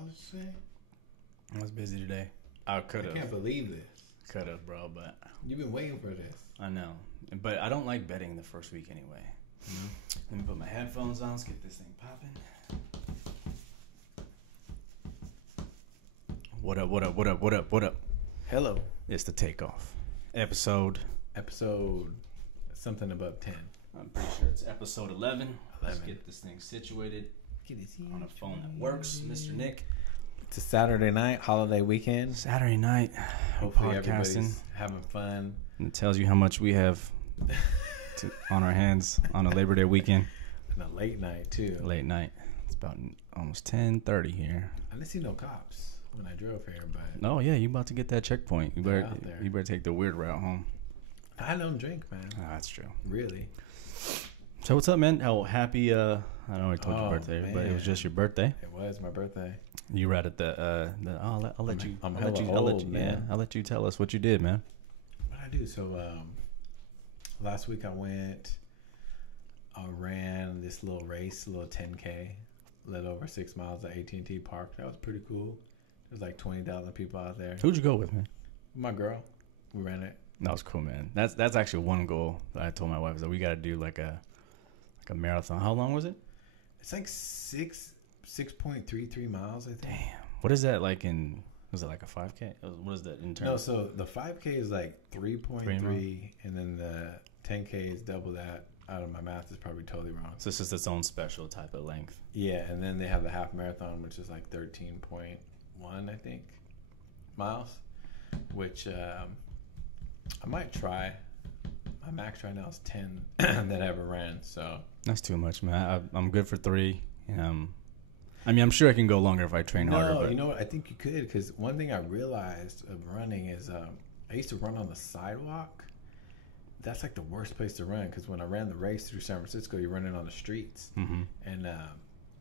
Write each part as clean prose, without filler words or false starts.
college today? I was busy today. I could have. I can't believe this. Could have, bro, but You've been waiting for this. I know. But I don't like betting the first week anyway. Mm-hmm. Let me put my headphones on. Let's get this thing popping. What up, what up, what up, what up, what up? Hello. It's the TakeOff. Episode Something above 10. I'm pretty sure it's episode 11. Let's get this thing situated on a phone that works. Mr. Nick. It's a Saturday night, holiday weekend. Saturday night. Hopefully podcasting. everybody's having fun. And it tells you how much we have on our hands on a Labor Day weekend. And a late night, too. Late night. It's about almost 10:30 here. I didn't see no cops when I drove here, but... Oh, yeah, you about to get that checkpoint. You better take the weird route home. I don't drink, man. Oh, that's true. Really? So what's up, man? Oh, happy, I know I told your birthday, man. but it was just your birthday. It was my birthday. You were at I'll let you man. I'll let you tell us what you did, man. What I do? So last week I ran this little race, a little 10K, led over 6 miles at AT&T Park. That was pretty cool. There's like 20,000 people out there. Who'd you go with, man? My girl. We ran it. That was cool, man. That's actually one goal that I told my wife is that we got to do like a marathon. How long was it? It's like 6.33 miles, I think. Damn. What is that like in? Was it like a 5K? What is that in terms? No, so the 5K is like 3.3, and then the 10K is double that. Out of my math is probably totally wrong. So it's just its own special type of length. Yeah, and then they have the half marathon, which is like 13.1, I think, miles, which I might try. My max right now is 10 that I ever ran, so. That's too much, man. I'm good for 3. I mean, I'm sure I can go longer if I train harder. No, you know what? I think you could, because one thing I realized of running is I used to run on the sidewalk. That's like the worst place to run, because when I ran the race through San Francisco, you're running on the streets. Mm-hmm. And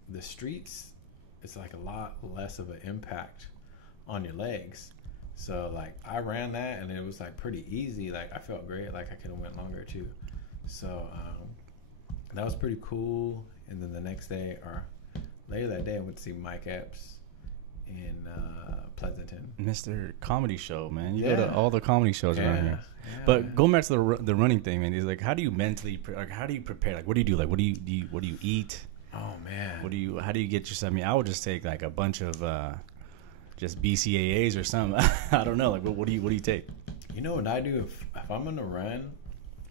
the streets, it's like a lot less of an impact on your legs. So, like, I ran that, and it was, like, pretty easy. Like, I felt great. Like, I could have went longer, too. So, that was pretty cool. And then the next day, or later that day, I went to see Mike Epps in Pleasanton. Mr. Comedy Show, man. You go to all the comedy shows around here. Yeah, but man. Going back to the running thing, man, is like, how do you mentally, how do you prepare? Like, what do you do? Like, what do you eat? Oh, man. How do you get yourself? I mean, I would just take, like, a bunch of... just BCAAs or something. I don't know. Like, what do you take? You know what I do if I'm gonna run,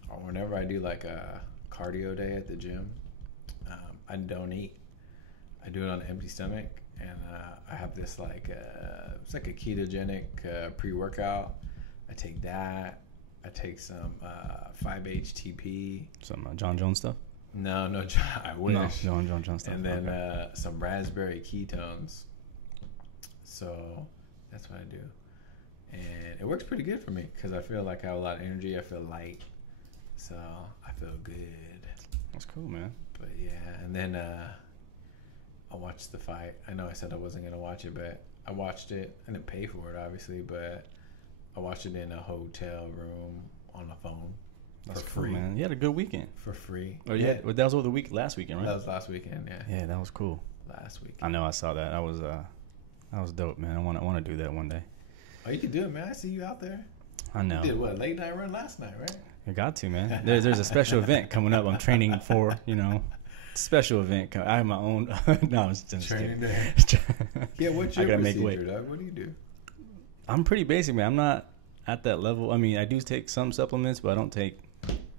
or whenever I do like a cardio day at the gym, I don't eat. I do it on an empty stomach, and I have this like it's like a ketogenic pre-workout. I take that. I take some 5-HTP. Some John Jones stuff. No, I wish. No, John Jones stuff. And then some raspberry ketones. So that's what I do. And it works pretty good for me because I feel like I have a lot of energy. I feel light. So I feel good. That's cool, man. But yeah, and then I watched the fight. I know I said I wasn't going to watch it, but I watched it. I didn't pay for it, obviously, but I watched it in a hotel room on the phone. That's for cool, free. man. You had a good weekend. For free. Oh, yeah. That was over last weekend, right? That was last weekend, yeah. Yeah, that was cool. Last weekend. I know, I saw that. That was dope, man. I want to do that one day. Oh, you can do it, man. I see you out there. I know. You did what, late night run last night, right? You got to, man. There's a special event coming up. I'm training for, special event. I have my own. No, it's just training day. Yeah, what's I your gotta procedure, make weight. Doug? What do you do? I'm pretty basic, man. I'm not at that level. I mean, I do take some supplements, but I don't take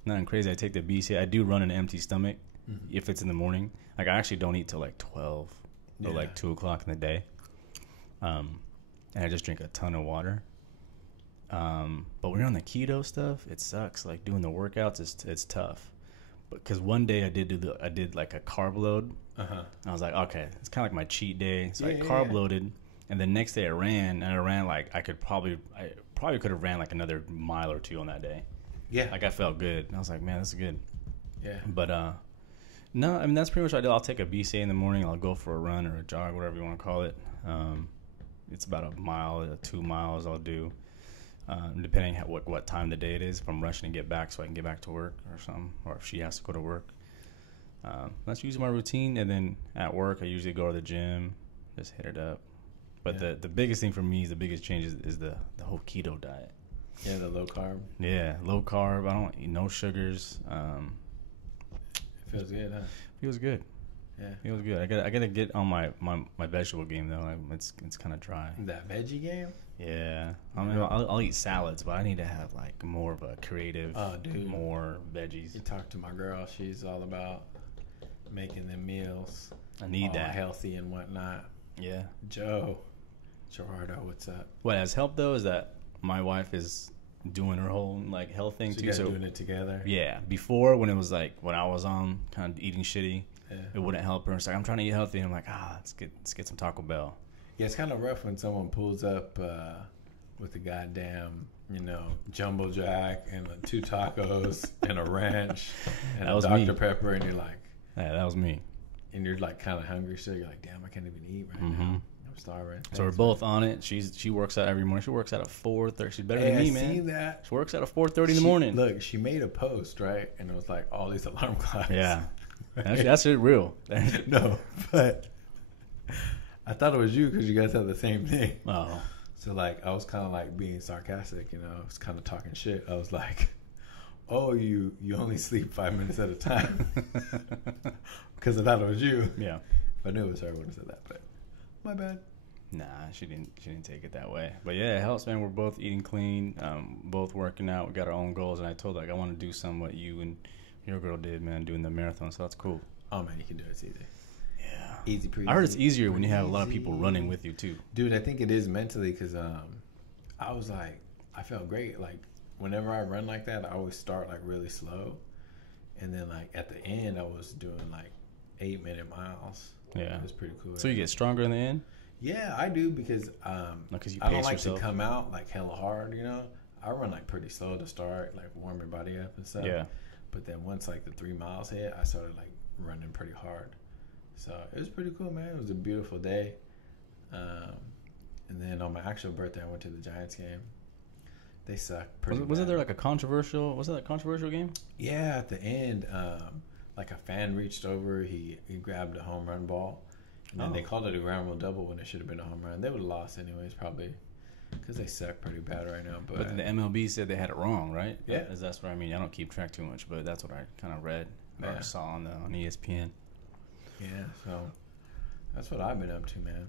nothing crazy. I take the BCA. I do run an empty stomach if it's in the morning. Like, I actually don't eat till like 12 or like 2 o'clock in the day. And I just drink a ton of water. But when you're on the keto stuff, it sucks. Like, doing the workouts, it's tough. But because one day I did like a carb load. I was like, okay, it's kind of like my cheat day. So I carb loaded, and the next day I ran like I probably could have ran like another mile or 2 on that day. Yeah, like I felt good. And I was like, man, this is good. Yeah. But no, I mean, that's pretty much what I do. I'll take a BCA in the morning. I'll go for a run or a jog, whatever you want to call it. It's about a mile, 2 miles I'll do, depending on what time of the day it is. If I'm rushing to get back so I can get back to work or something, or if she has to go to work. That's usually my routine. And then at work, I usually go to the gym, just hit it up, But the biggest thing for me, the biggest change is the whole keto diet. Yeah, the low carb. Yeah, low carb. I don't eat no sugars. It feels good, huh? Feels good. Yeah, feels good. I gotta get on my vegetable game though. It's kind of dry. That veggie game. Yeah, I mean, I'll eat salads, but I need to have like more of a creative, more veggies. You talk to my girl; she's all about making them meals. I need that, healthy and whatnot. Yeah, Gerardo, what's up? What has helped though is that my wife is doing her whole like health thing too. So doing it together. Yeah, before when it was like when I was on kind of eating shitty, yeah. It wouldn't help her. It's like I'm trying to eat healthy, and I'm like, let's get some Taco Bell. Yeah, it's kind of rough when someone pulls up with a goddamn, jumbo jack and 2 tacos and a ranch and a Dr. Pepper, and you're like, yeah, that was me. And you're like kind of hungry, so you're like, damn, I can't even eat right now. I'm starving. So we're both on it. She works out every morning. She works out at 4:30. She's better than me, man. I see that. She works out at 4:30 in the morning. Look, she made a post, right? And it was like all these alarm clocks. Yeah. That's it, real. No, but I thought it was you because you guys have the same thing. Oh. So, like, I was kind of, like, being sarcastic, I was kind of talking shit. I was like, oh, you only sleep 5 minutes at a time. Because I thought it was you. Yeah. If I knew it was her, I would have said that, but my bad. Nah, she didn't take it that way. But, yeah, it helps, man. We're both eating clean, both working out. We got our own goals, and I told her, like, I want to do some what you and your girl did, man, doing the marathon, so that's cool. Oh, man, you can do it. It's easy. Yeah. Easy, pretty I heard it's easier when you have a lot of people running with you, too. Dude, I think it is mentally because I was like, I felt great. Like, whenever I run like that, I always start, like, really slow. And then, like, at the end, I was doing, like, 8-minute miles. Yeah. It was pretty cool. So you get stronger in the end? Yeah, I do because I don't like to come out, like, hella hard, I run, like, pretty slow to start, like, warm your body up and stuff. Yeah. But then once, like, the 3 miles hit, I started, like, running pretty hard. So it was pretty cool, man. It was a beautiful day. And then on my actual birthday, I went to the Giants game. They suck pretty Was it there like a controversial? Was it a controversial game? Yeah, at the end, like a fan reached over. He grabbed a home run ball. And then they called it a ground rule double when it should have been a home run. They would have lost anyways, probably. Because they suck pretty bad right now. But then the MLB said they had it wrong, right? Yeah. That's what I mean. I don't keep track too much, but that's what I kind of read or saw on ESPN. Yeah, so that's what I've been up to, man.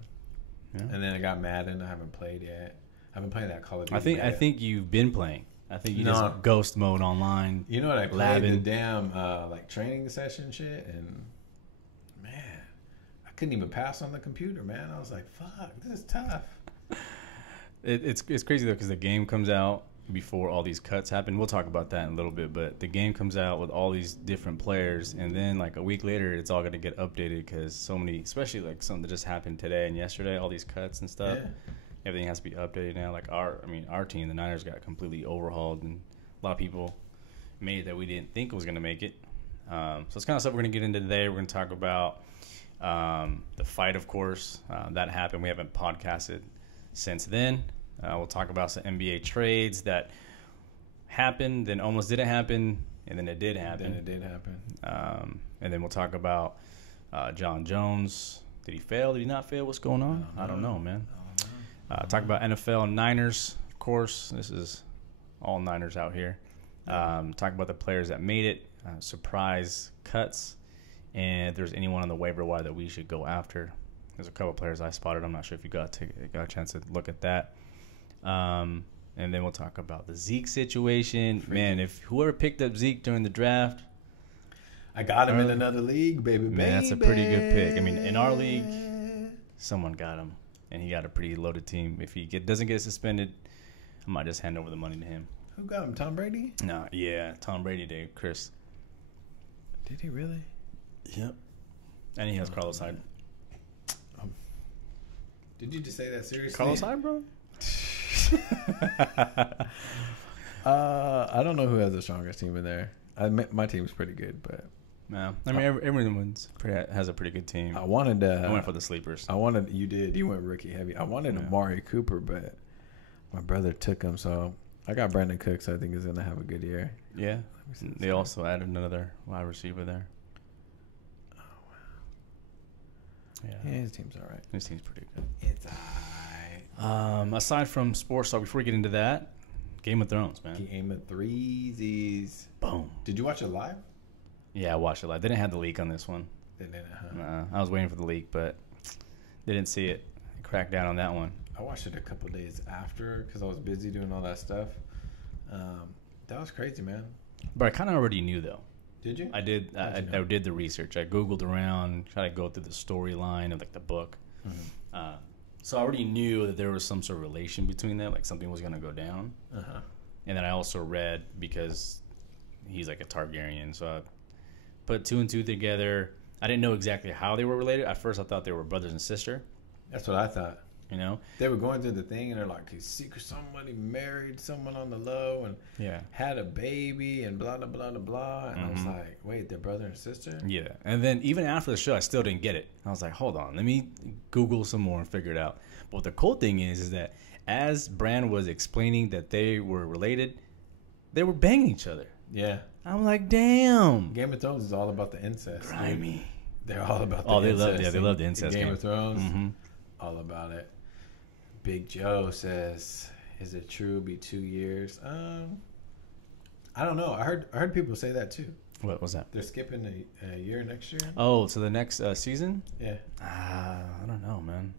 Yeah. And then I got Madden. I haven't played yet. I haven't played that Call of Duty. I think you've been playing. I think you just ghost mode online. You know what? I played the damn like training session shit, and man, I couldn't even pass on the computer, man. I was like, fuck, this is tough. It's crazy though because the game comes out before all these cuts happen. We'll talk about that in a little bit, but the game comes out with all these different players, and then like a week later, it's all going to get updated because so many, especially like something that just happened today and yesterday, all these cuts and stuff. Yeah. Everything has to be updated now. Like our team, the Niners, got completely overhauled, and a lot of people made it that we didn't think was going to make it. So it's kind of stuff we're going to get into today. We're going to talk about the fight, of course, that happened. We haven't podcasted since then. We'll talk about some NBA trades that happened, then almost didn't happen, and then it did happen. And then we'll talk about John Jones. Did he fail? Did he not fail? What's going on? I don't know, man. Talk about NFL Niners, of course. This is all Niners out here. Talk about the players that made it, surprise cuts, and if there's anyone on the waiver wire that we should go after. There's a couple players I spotted. I'm not sure if you got a chance to look at that. And then we'll talk about the Zeke situation. Man, if whoever picked up Zeke during the draft, I got him in another league, baby. Man, that's a pretty good pick. I mean, in our league, someone got him, and he got a pretty loaded team. If he doesn't get suspended, I might just hand over the money to him. Who got him? Tom Brady? No, yeah, Tom Brady did. Chris. Did he really? Yep. And he has Carlos Hyde. Did you just say that seriously? Carlos Hyde, bro? I don't know who has the strongest team in there. My team's pretty good, but no. I mean, everyone has a pretty good team. I wanted. I went for the sleepers. You did. You went rookie heavy. I wanted Amari Cooper, but my brother took him, so I got Brandon Cooks. I think he's gonna have a good year. Yeah. They also added another wide receiver there. Oh wow. Yeah, his team's all right. His team's pretty good. It's all right. Aside from sports talk, before we get into that, Game of Thrones, man. Game of Threesies. Boom. Did you watch it live? Yeah, I watched it live. They didn't have the leak on this one. They didn't, huh? I was waiting for the leak, but didn't see it. Crack down on that one. I watched it a couple days after because I was busy doing all that stuff. That was crazy, man. But I kind of already knew, though. Did you? I did. I did the research. I Googled around, tried to go through the storyline of like the book. Mm-hmm. So I already knew that there was some sort of relation between them, like something was going to go down. Uh-huh. And then I also read, because he's like a Targaryen, so I put two and two together. I didn't know exactly how they were related. At first, I thought they were brothers and sister. That's what I thought. You know? They were going through the thing, and they're like, somebody married someone on the low and had a baby and blah, blah, blah, blah, blah. And I was like, wait, they're brother and sister? Yeah. And then even after the show, I still didn't get it. I was like, hold on, let me Google some more and figure it out. But the cool thing is that as Bran was explaining that they were related, they were banging each other. Yeah. I'm like, damn. Game of Thrones is all about the incest. Grimy. They're all about the incest. They love the incest. Game of Thrones, all about it. Big Joe says, "Is it true? It'll be 2 years?" I don't know. I heard people say that too. What was that? They're skipping a year next year. Oh, so the next season? Yeah. I don't know, man.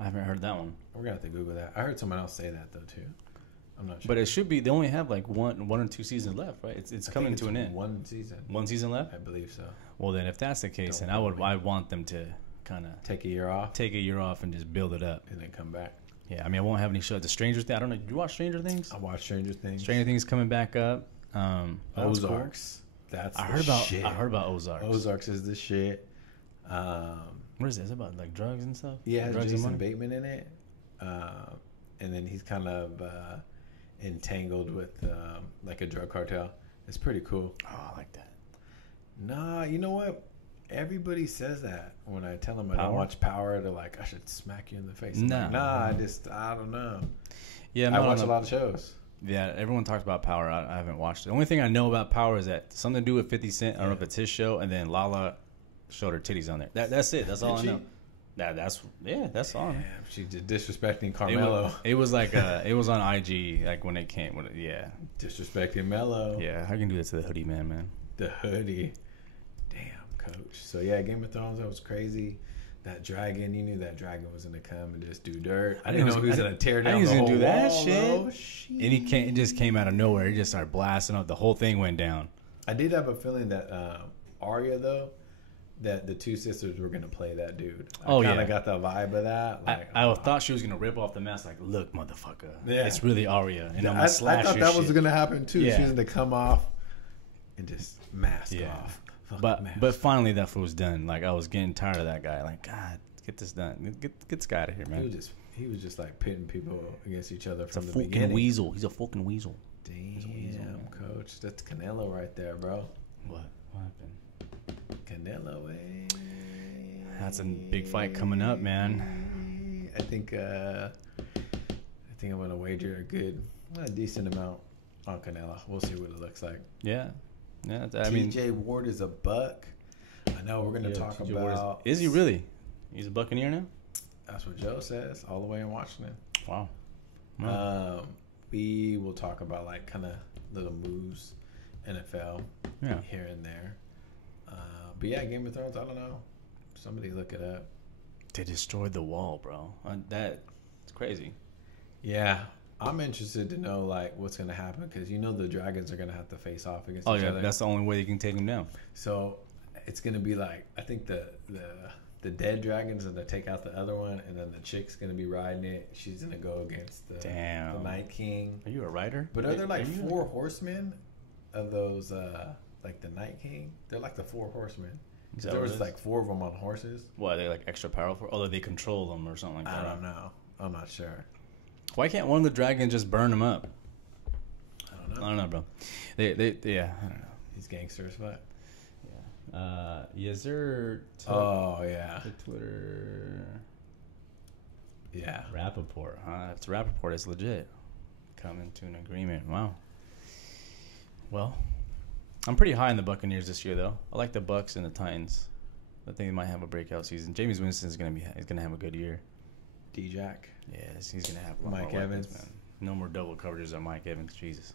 I haven't heard that one. We're gonna have to Google that. I heard someone else say that though too. I'm not sure. But it should be. They only have like one or two seasons left, right? It's coming to an end. One season. One season left? I believe so. Well, then if that's the case, then I want them to kind of take a year off. Take a year off and just build it up, and then come back. Yeah, I mean, I won't have any shows. The Stranger Things. I don't know. Did you watch Stranger Things? I watched Stranger Things. Stranger Things coming back up. Ozarks. Cool. That's I heard about Ozarks. Ozarks is the shit. What is it? Is it about like drugs and stuff? Yeah, it has drugs Jason Bateman in it. And then he's kind of entangled with like a drug cartel. It's pretty cool. Oh, I like that. Nah, you know what? Everybody says that when I tell them I don't watch Power. They're like, I should smack you in the face. Like, I don't know. Yeah, I watch a lot of shows. Yeah, everyone talks about Power. I haven't watched it. The only thing I know about Power is that something to do with 50 Cent. I don't know if it's his show, and then Lala showed her titties on there. That's it. That's all I know. That's all. Damn, she's just disrespecting Carmelo. It was like it was on IG like when it came. Disrespecting Melo. Yeah, I can do that to the hoodie man. The hoodie. Damn, coach. So yeah, Game of Thrones, that was crazy. That dragon, you knew that dragon was gonna come and just do dirt. I didn't know he was gonna tear down the whole wall. He was gonna do that shit. And it just came out of nowhere. He just started blasting up. The whole thing went down. I did have a feeling that Arya though, that the two sisters were gonna play that dude. I kind of got the vibe of that. Like, I thought she was gonna rip off the mask. Like, look, motherfucker, it's really Arya, and I'm gonna I slash thought your that was shit. gonna happen too. Yeah. She was gonna come off and just mask off. But finally that fool was done. Like, I was getting tired of that guy. Like, God, get this done. Get this guy out of here, man. He was just like pitting people against each other from the beginning. He's a fucking weasel. Damn, coach. That's Canelo right there, bro. What happened? Canelo, That's a big fight coming up, man. I think I'm gonna wager a decent amount on Canelo. We'll see what it looks like. Yeah. TJ Ward is a buck. I know we're gonna talk about. Is he really? He's a Buccaneer now? That's what Joe says, all the way in Washington. Wow. We will talk about like kind of little moves, NFL, here and there. But yeah, Game of Thrones. I don't know. Somebody look it up. They destroyed the wall, bro. It's crazy. Yeah, I'm interested to know like what's gonna happen because the dragons are gonna have to face off against each other. That's the only way you can take them down. So it's gonna be like I think the dead dragon's gonna take out the other one, and then the chick's gonna be riding it. She's gonna go against the Night King. Are you a rider? But are there like four horsemen of those like the Night King? They're like the four horsemen. There was like four of them on horses. What, are they like extra powerful? Or they control them or something like that? I don't know. I'm not sure. Why can't one of the dragons just burn them up? I don't know, bro. I don't know. These gangsters, what? Is there... The Twitter... Yeah. Rappaport. If it's Rappaport, it's legit. Coming to an agreement. Wow. Well, I'm pretty high on the Buccaneers this year, though. I like the Bucs and the Titans. I think they might have a breakout season. Jameis Winston is gonna have a good year. D-Jack. Yes, he's gonna have a lot Mike more Evans. weapons, man. No more double coverages on Mike Evans. Jesus.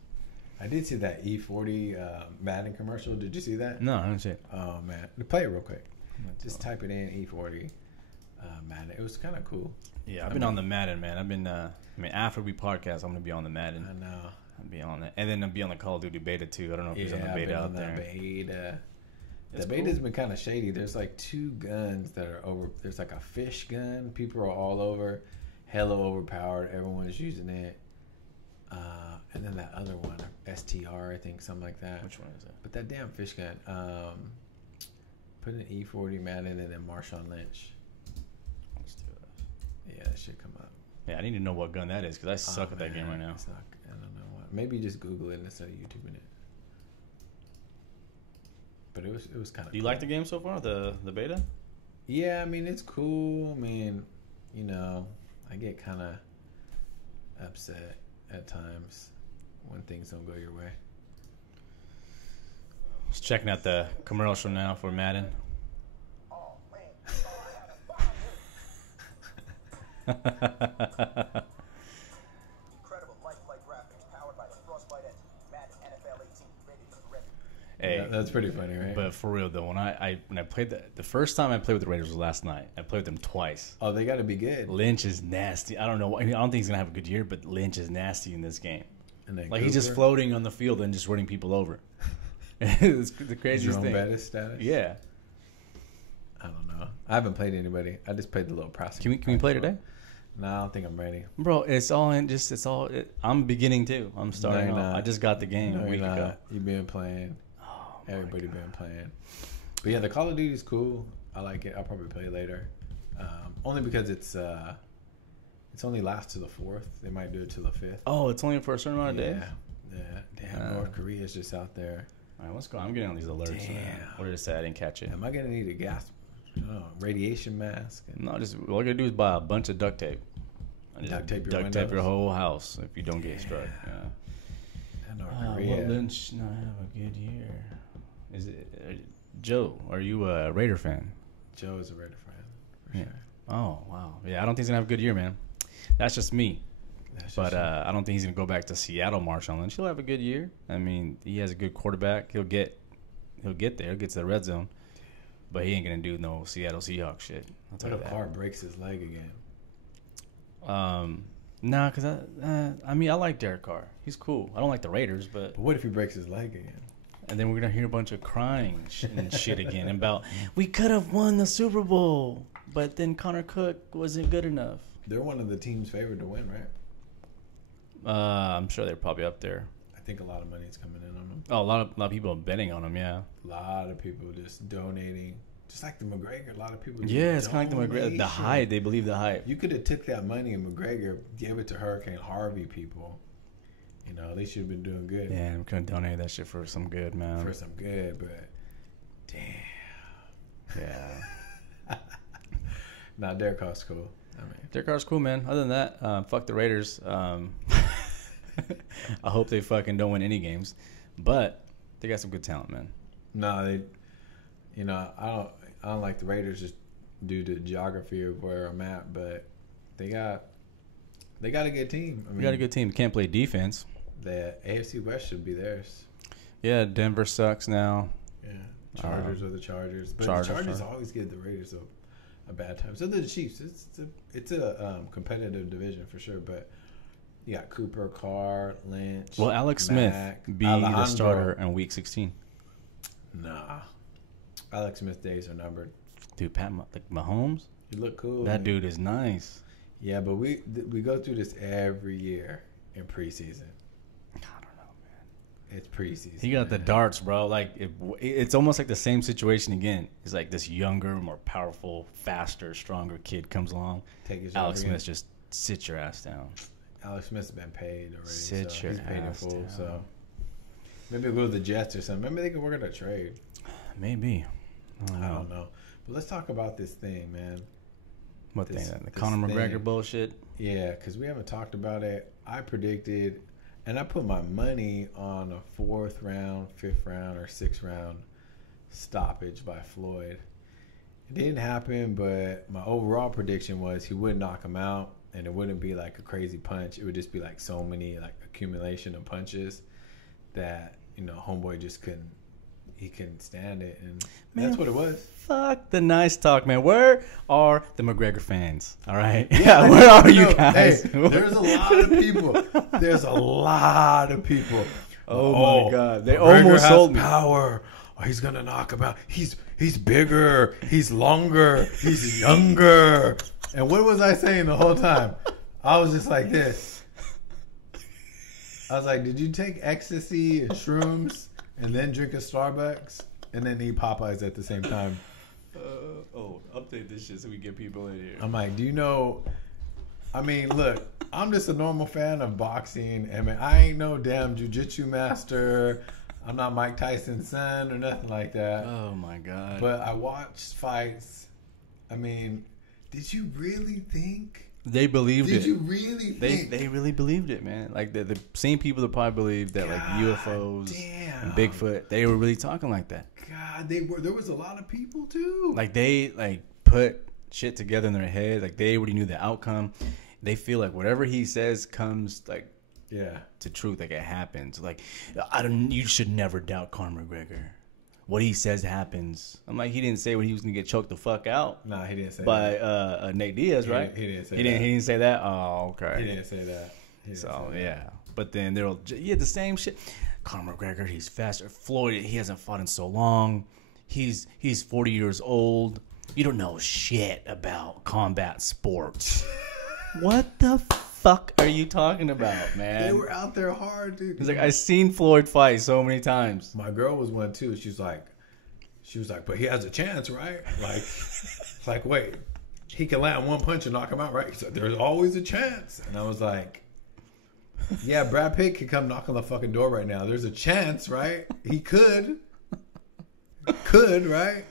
I did see that E40 Madden commercial. Did you see that? No, I didn't see it. Oh man, play it real quick. Just type it in E40 Madden. It was kind of cool. Yeah, I've been on the Madden, man. I've been. After we podcast, I'm gonna be on the Madden. I know. I'll be on it, and then I'll be on the Call of Duty beta too. I don't know if he's on the beta out there. Beta. It's The beta's been kind of shady. There's like 2 guns that are over. There's like a fish gun. People are all over. Hella overpowered. Everyone's using it. And then that other one, STR, I think, something like that. Which one is it? But that damn fish gun. Put an E40 Madden and then Marshawn Lynch. Let's do that. Yeah, that should come up. Yeah, I need to know what gun that is because I suck at that game right now. It's not, I don't know what. Maybe just Google it instead of YouTubing it. But it was kind of. Do you like the game so far? The beta? Yeah, I mean it's cool. I mean, you know, I get kind of upset at times when things don't go your way. Just checking out the commercial now for Madden. Incredible lifelike graphics powered by the Frostbite engine. Madden NFL 18 ready for the ready. Hey, Yeah, that's pretty funny, right? but for real though, when I played the first time I played with the Raiders was last night. I played with them twice. Oh, they got to be good. Lynch is nasty. I don't know. I don't think he's gonna have a good year, but Lynch is nasty in this game. And then Like he's just Cooper, floating on the field and just running people over. It's the craziest Jerome thing. Bettis status. Yeah. I don't know. I haven't played anybody. I just played the little process. Can we play today? No, I don't think I'm ready. Bro, I'm beginning too. I'm starting No, you're off. not. I just got the game No, a week you're ago. not. You've been playing. Oh, Everybody been playing. But yeah, the Call of Duty is cool. I like it. I'll probably play later. Only because it's only lasts to the 4th. They might do it to the 5th. Oh, it's only for a certain amount of days? Yeah. Damn, North Korea is just out there. All right, let's go. I'm getting all these alerts. Damn. Man. What did it say? I didn't catch it. Am I gonna need a radiation mask? No, just all I gotta do is buy a bunch of duct tape. I just Duct tape your duct tape your windows? whole house if you don't get struck. Yeah. And North Will Korea. Lynch not have a good year? Is it Joe? Are you a Raider fan? Joe is a Raider fan for Yeah. sure. Oh wow, yeah. I don't think he's gonna have a good year, man. That's just me. That's But just- I don't think he's gonna go back to Seattle. Marshawn Lynch, he'll have a good year. I mean, he has a good quarterback. He'll get there. He'll get to the red zone. But he ain't gonna do no Seattle Seahawks shit. I'll tell what you if that. Carr breaks his leg again? Nah, cause I mean I like Derek Carr. He's cool. I don't like the Raiders, but But what if he breaks his leg again? and then we're gonna hear a bunch of crying and shit again about we could have won the Super Bowl, but then Connor Cook wasn't good enough. They're one of the teams favored to win, right? I'm sure they're probably up there. I think a lot of money is coming in on them. Oh, a lot of people are betting on him. Yeah. A lot of people just donating, just like the McGregor. A lot of people. Yeah, it's kind of like the donation. hype. They believe the hype. You could have took that money and McGregor gave it to Hurricane Harvey people. You know, they should have been doing good. Yeah, I'm gonna donate that shit for some good, man. For some good, but damn. Yeah. Nah, Derek Carr's cool. I mean, Derek Carr's cool, man. Other than that, fuck the Raiders. I hope they fucking don't win any games, but they got some good talent, man. no, they. You know, I don't like the Raiders just due to geography of where I'm at, but they got a good team. I mean, We got a good team. Can't play defense. The AFC West should be theirs. Yeah, Denver sucks now. Yeah, Chargers are the Chargers, but Chargers the Chargers are- always give the Raiders a bad time. So do the Chiefs. It's a competitive division for sure, but you got Cooper, Carr, Lynch. Will Alex Mack, Smith be Alejandro. the starter in Week 16? Nah, Alex Smith days are numbered. Dude, like Mahomes, You look cool. that man. dude is nice. Yeah, but we go through this every year in preseason. I don't know, man. It's preseason. He got the man. darts, bro. Like it's almost like the same situation again. It's like this younger, more powerful, faster, stronger kid comes along. Take his job Alex again. Smith just sit your ass down. Alex Smith's been paid already. Sit so your he's paid in ass full. down. So maybe he'll go to the Jets or something. Maybe they can work out a trade. Maybe. I I don't know. But let's talk about this thing, man. What This- thing? The this Conor McGregor thing. bullshit. Yeah, because we haven't talked about it. I predicted, and I put my money on a 4th round, 5th round, or 6th round stoppage by Floyd. It didn't happen, but my overall prediction was he would knock him out. and it wouldn't be like a crazy punch. It would just be like so many like accumulation of punches that homeboy just couldn't. He couldn't stand it, and that's what it was. Fuck the nice talk, man. Where are the McGregor fans? All right, yeah. Where are you guys? Hey, there's a lot of people. There's a lot of people. Oh my God, they McGregor almost has sold me. Power. Oh, he's gonna knock him out. He's bigger. He's longer. He's younger. And what was I saying the whole time? I was just like this. I was like, did you take ecstasy and shrooms and then drink a Starbucks and then eat Popeyes at the same time? Update this shit so we get people in here. I'm like, do you know? I mean, look, I'm just a normal fan of boxing. I mean, I ain't no damn jiu-jitsu master. I'm not Mike Tyson's son or nothing like that. Oh my God. But I watched fights. I mean, did you really think? They believed it. Did you really think? They really believed it, man. Like the same people that probably believed that like UFOs and Bigfoot, they were really talking like that. God, they were. There was a lot of people too. Like they like put shit together in their head. Like they already knew the outcome. They feel like whatever he says comes like to truth. Like it happens. Like you should never doubt Conor McGregor. What he says happens. I'm like, he didn't say when he was gonna get choked the fuck out. Nah, he didn't say by that. Nate Diaz, right? He didn't say that. He didn't say that. Oh, okay. He didn't say that. So yeah, but then they're the same shit. Conor McGregor, he's faster. Floyd, he hasn't fought in so long. He's 40 years old. You don't know shit about combat sports. What the fuck are you talking about, man? They were out there hard, dude. He's like, I seen Floyd fight so many times. My girl was one too. She was like, but he has a chance, right? Like, it's like, wait, he can land one punch and knock him out, right? He said, there's always a chance. And I was like, yeah, Brad Pitt could come knock on the fucking door right now. There's a chance, right? He could, right?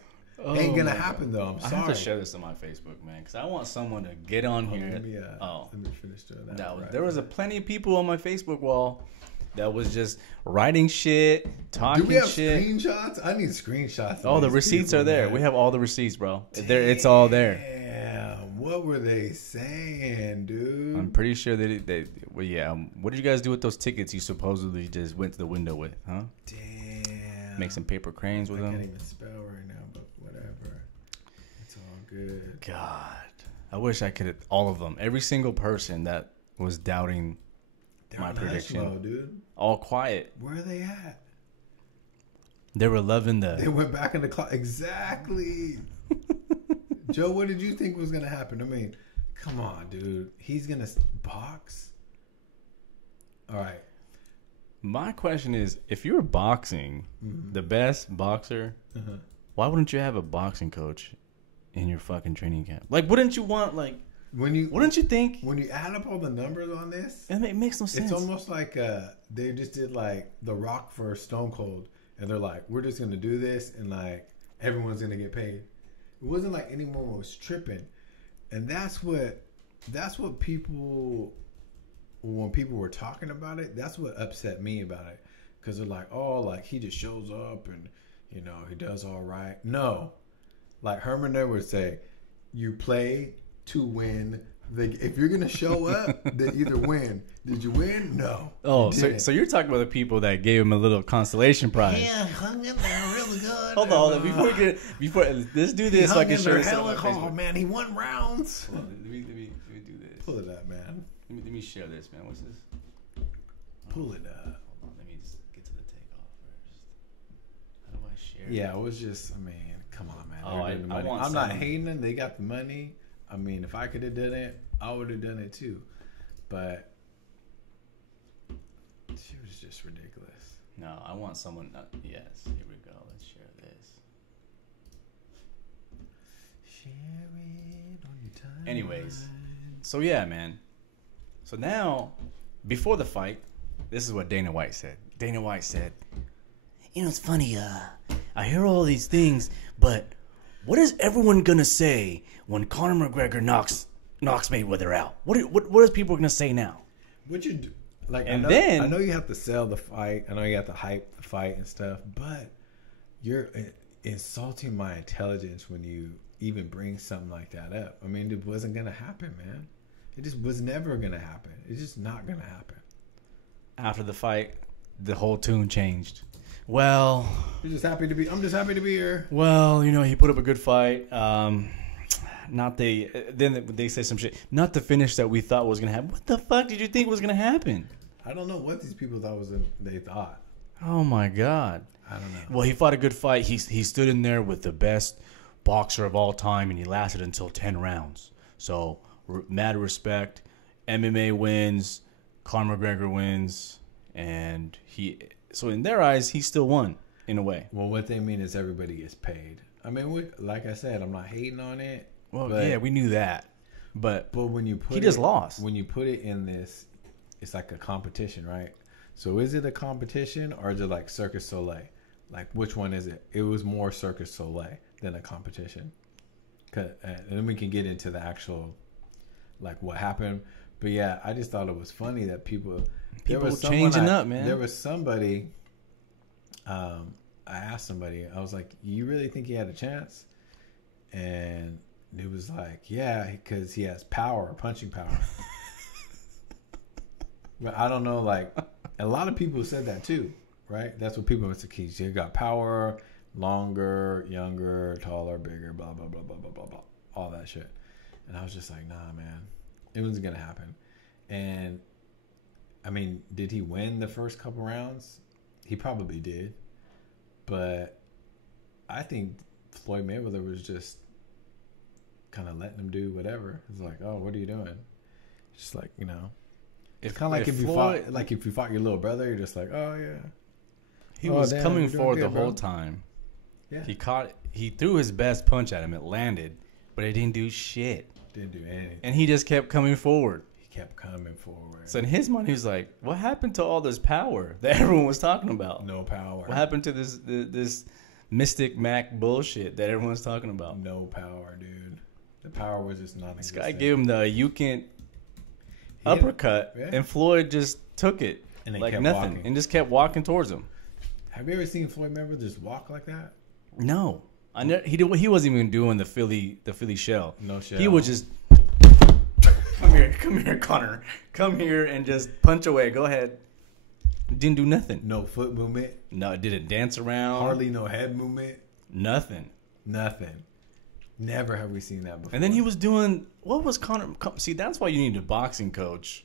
Ain't gonna happen though. I'm sorry. I have to share this on my Facebook, man, because I want someone to get on here. Let me finish doing that. There was plenty of people on my Facebook wall that was just writing shit, talking shit. Do we have screenshots? I need screenshots. Oh, the receipts are there. Man. We have all the receipts, bro. It's all there. Damn, what were they saying, dude? I'm pretty sure they well, yeah. What did you guys do with those tickets you supposedly just went to the window with, huh? Damn. Make some paper cranes with them. I can't even spell right now, but whatever. It's all good. God, I wish I could. All of them. Every single person that was doubting my prediction. Slow, dude. All quiet. Where are they at? They were loving the. They went back in the clock. Exactly. Joe, what did you think was going to happen? I mean, come on, dude. He's going to box? All right. My question is, if you're boxing, the best boxer, why wouldn't you have a boxing coach in your fucking training camp? Like, wouldn't you want, like, wouldn't you think? When you add up all the numbers on this, it makes no sense. It's almost like they just did, like, The Rock for Stone Cold. And they're like, we're just going to do this, and, like, everyone's going to get paid. It wasn't like anyone was tripping. And that's what people, when people were talking about it, that's what upset me about it. Because they're like, oh, like, he just shows up and, you know, he does all right. No. Like Herman would say, you play to win. If you're going to show up, then either win. Did you win? No. Oh, so you're talking about the people that gave him a little consolation prize. Yeah, hung in there really good. Hold on. Before let's do this so I can show you something. Oh, man, he won rounds. Hold on, let me do this. Pull it up, man. Let me share this, man. What's this? Pull it up. Hold on. Let me just get to the takeoff first. How do I share? Yeah, it was just, I mean, come on, man. Oh, I'm not hating them. They got the money. I mean, if I could have done it, I would have done it too. But she was just ridiculous. No, I want someone. Yes, here we go. Let's share this. Share it on your time. Anyways, so yeah, man. So now, before the fight, this is what Dana White said. Dana White said, "You know, it's funny. I hear all these things, but what is everyone gonna say when Conor McGregor knocks Mayweather out? What is people gonna say now?" What you do? Like, and I know you have to sell the fight. I know you have to hype the fight and stuff, but you're insulting my intelligence when you even bring something like that up. I mean, it wasn't gonna happen, man. It just was never gonna happen. It's just not gonna happen. After the fight, the whole tune changed. Well, I'm just happy to be here. Well, he put up a good fight. Then they say some shit. Not the finish that we thought was gonna happen. What the fuck did you think was gonna happen? I don't know what these people they thought. Oh my god. I don't know. Well, he fought a good fight. He stood in there with the best boxer of all time, and he lasted until 10 rounds. So, mad respect. MMA wins. Conor McGregor wins. And so in their eyes, he still won, in a way. Well, what they mean is everybody gets paid. I mean, like I said, I'm not hating on it. Well, yeah, we knew that. But when you put he just lost. When you put it in this, it's like a competition, right? So is it a competition or is it like Cirque du Soleil? Like, which one is it? It was more Cirque du Soleil than a competition. And then we can get into the actual, like, what happened. But, yeah, I just thought it was funny that people changing up, man. There was somebody, I asked somebody, I was like, you really think he had a chance? And it was like, yeah, because he has power, punching power. But I don't know, like, a lot of people said that too. Right? That's what people must accuse. He got power, longer, younger, taller, bigger, blah, blah, blah, blah, blah, blah, blah. All that shit. And I was just like, nah, man. It wasn't going to happen. And, I mean, did he win the first couple rounds? He probably did. But I think Floyd Mayweather was just kind of letting him do whatever. It's like, oh, what are you doing? Just like, It's kind of like if you fought your little brother, you're just like, oh, yeah. He was coming forward the whole time. Yeah. He threw his best punch at him. It landed, but it didn't do shit. Didn't do anything. And he just kept coming forward. He kept coming forward. So in his mind, he was like, what happened to all this power that everyone was talking about? No power. What happened to this Mystic Mac bullshit that everyone's talking about? No power, dude. The power was just non-existent. This guy gave him the Yukin uppercut, and Floyd just took it like nothing walking. And just kept walking towards him. Have you ever seen Floyd Mayweather just walk like that? No, he wasn't even doing the Philly shell. No shell. He was just come here, Connor, come here and just punch away. Go ahead. Didn't do nothing. No foot movement. No, didn't dance around. Hardly no head movement. Nothing. Never have we seen that before. And then he was doing what was Connor? See, that's why you need a boxing coach.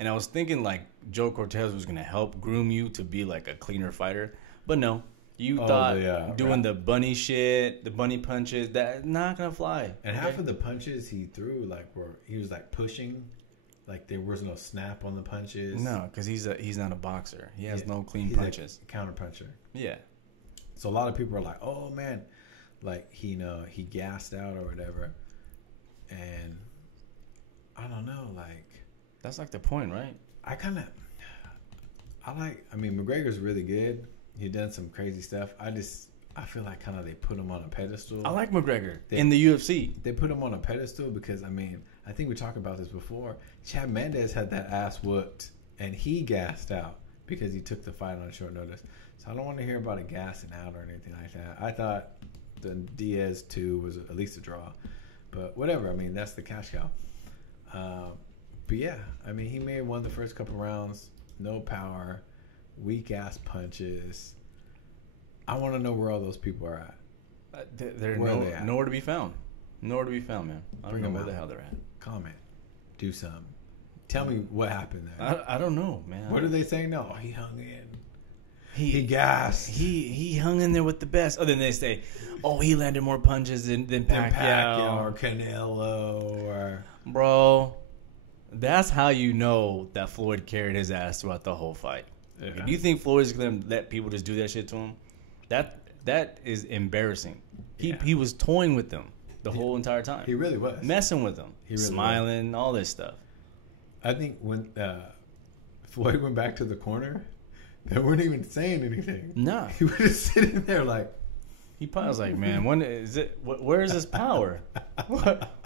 And I was thinking like Joe Cortez was going to help groom you to be like a cleaner fighter. But no, you thought doing the bunny shit, the bunny punches, that's not going to fly. And half of the punches he threw he was like pushing. Like there was no snap on the punches. No, because he's not a boxer. He has no clean punches. A counter puncher. Yeah. So a lot of people are like, oh man, like he gassed out or whatever. And I don't know, like. That's like the point, right? McGregor's really good. He done some crazy stuff. I feel like kind of they put him on a pedestal. I like McGregor in the UFC. They put him on a pedestal because, I think we talked about this before. Chad Mendes had that ass whooped, and he gassed out because he took the fight on short notice. So I don't want to hear about a gassing out or anything like that. I thought the Diaz 2 was at least a draw. But whatever. That's the cash cow. But yeah, he may have won the first couple rounds. No power, weak ass punches. I want to know where all those people are at. They're nowhere to be found. Nowhere to be found, man. I don't know where the hell they're at. Comment, do something. Tell me what happened there. I don't know, man. What are they saying? No, he hung in. He gassed. He hung in there with the best. Oh, then they say, oh, he landed more punches than Pacquiao or Canelo or bro. That's how you know that Floyd carried his ass throughout the whole fight. Yeah. Do you think Floyd's going to let people just do that shit to him? That is embarrassing. He was toying with them the whole entire time. He really was. Messing with them. He really smiling, was. All this stuff. I think when Floyd went back to the corner, they weren't even saying anything. No. He was just sitting there like. He probably was like, man, when is it? Where is this power?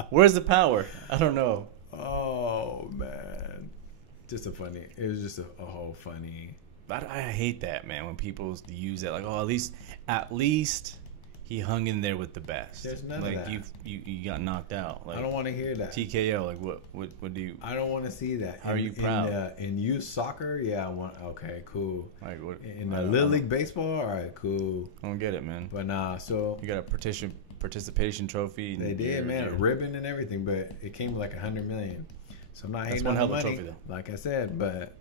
Where's the power? I don't know. Oh man, it was just a whole funny. I hate that, man, when people use that like, oh, at least he hung in there with the best. There's none like of that. You got knocked out. Like I don't want to hear that. TKO. Like what do you? I don't want to see that. How are you proud? In youth soccer, yeah, I want. Okay, cool. Like what? In Little League baseball, all right, cool. I don't get it, man. But nah, so you got a participation trophy. They did, man, a ribbon and everything, but it came with like $100 million. So I'm not hating on the money, trophy, though. Like I said, but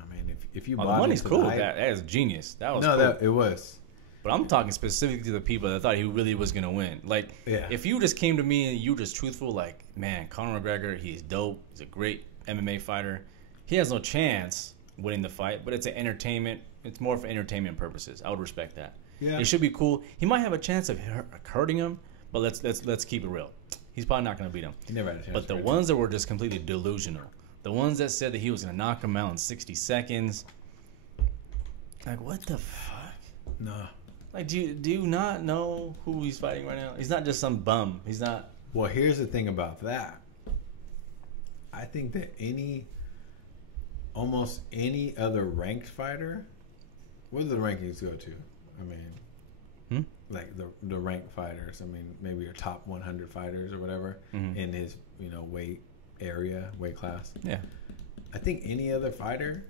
I mean, if you the money's cool. That is genius. That was cool. It was. But I'm talking specifically to the people that thought he really was gonna win. Like, if you just came to me and you were just truthful, like, man, Conor McGregor, he's dope. He's a great MMA fighter. He has no chance winning the fight, but it's an entertainment. It's more for entertainment purposes. I would respect that. Yeah, it should be cool. He might have a chance of hurting him, but let's keep it real. He's probably not gonna beat him. He never had a chance. But the ones that were just completely delusional, the ones that said that he was gonna knock him out in 60 seconds, like, what the fuck? No. Like, do you not know who he's fighting right now? He's not just some bum. He's not. Well, here's the thing about that. I think that almost any other ranked fighter, where do the rankings go to? I mean, like the ranked fighters. I mean, maybe your top 100 fighters or whatever in his weight class. Yeah. I think any other fighter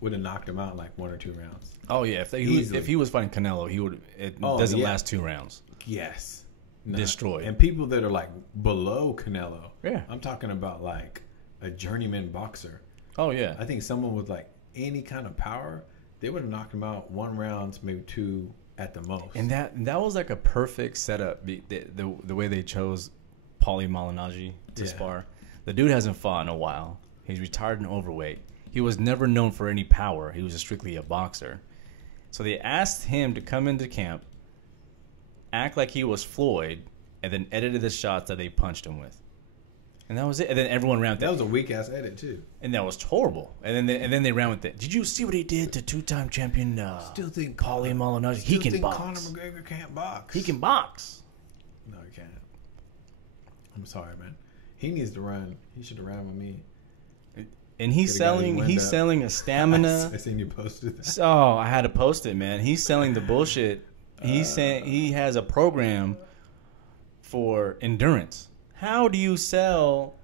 would have knocked him out in like 1 or 2 rounds. Oh yeah, if he was fighting Canelo, he would. It doesn't last 2 rounds. Yes, destroyed. And people that are like below Canelo. Yeah, I'm talking about like a journeyman boxer. Oh yeah, I think someone with like any kind of power, they would have knocked him out 1 round, maybe 2 at the most. And that was like a perfect setup. The way they chose Paulie Malignaggi to spar. The dude hasn't fought in a while. He's retired and overweight. He was never known for any power. He was just strictly a boxer. So they asked him to come into camp, act like he was Floyd, and then edited the shots that they punched him with. And that was it. And then everyone ran with that. That was a weak-ass edit, too. And that was horrible. And then they ran with it. Did you see what he did to 2-time champion still think Paulie Malignaggi? He can box. Conor McGregor can't box. He can box. No, he can't. I'm sorry, man. He needs to run. He should have ran with me. And he's selling a stamina. I seen you posted that. Oh, I had to post it, man. He's selling the bullshit. He's saying he has a program for endurance. How do you sell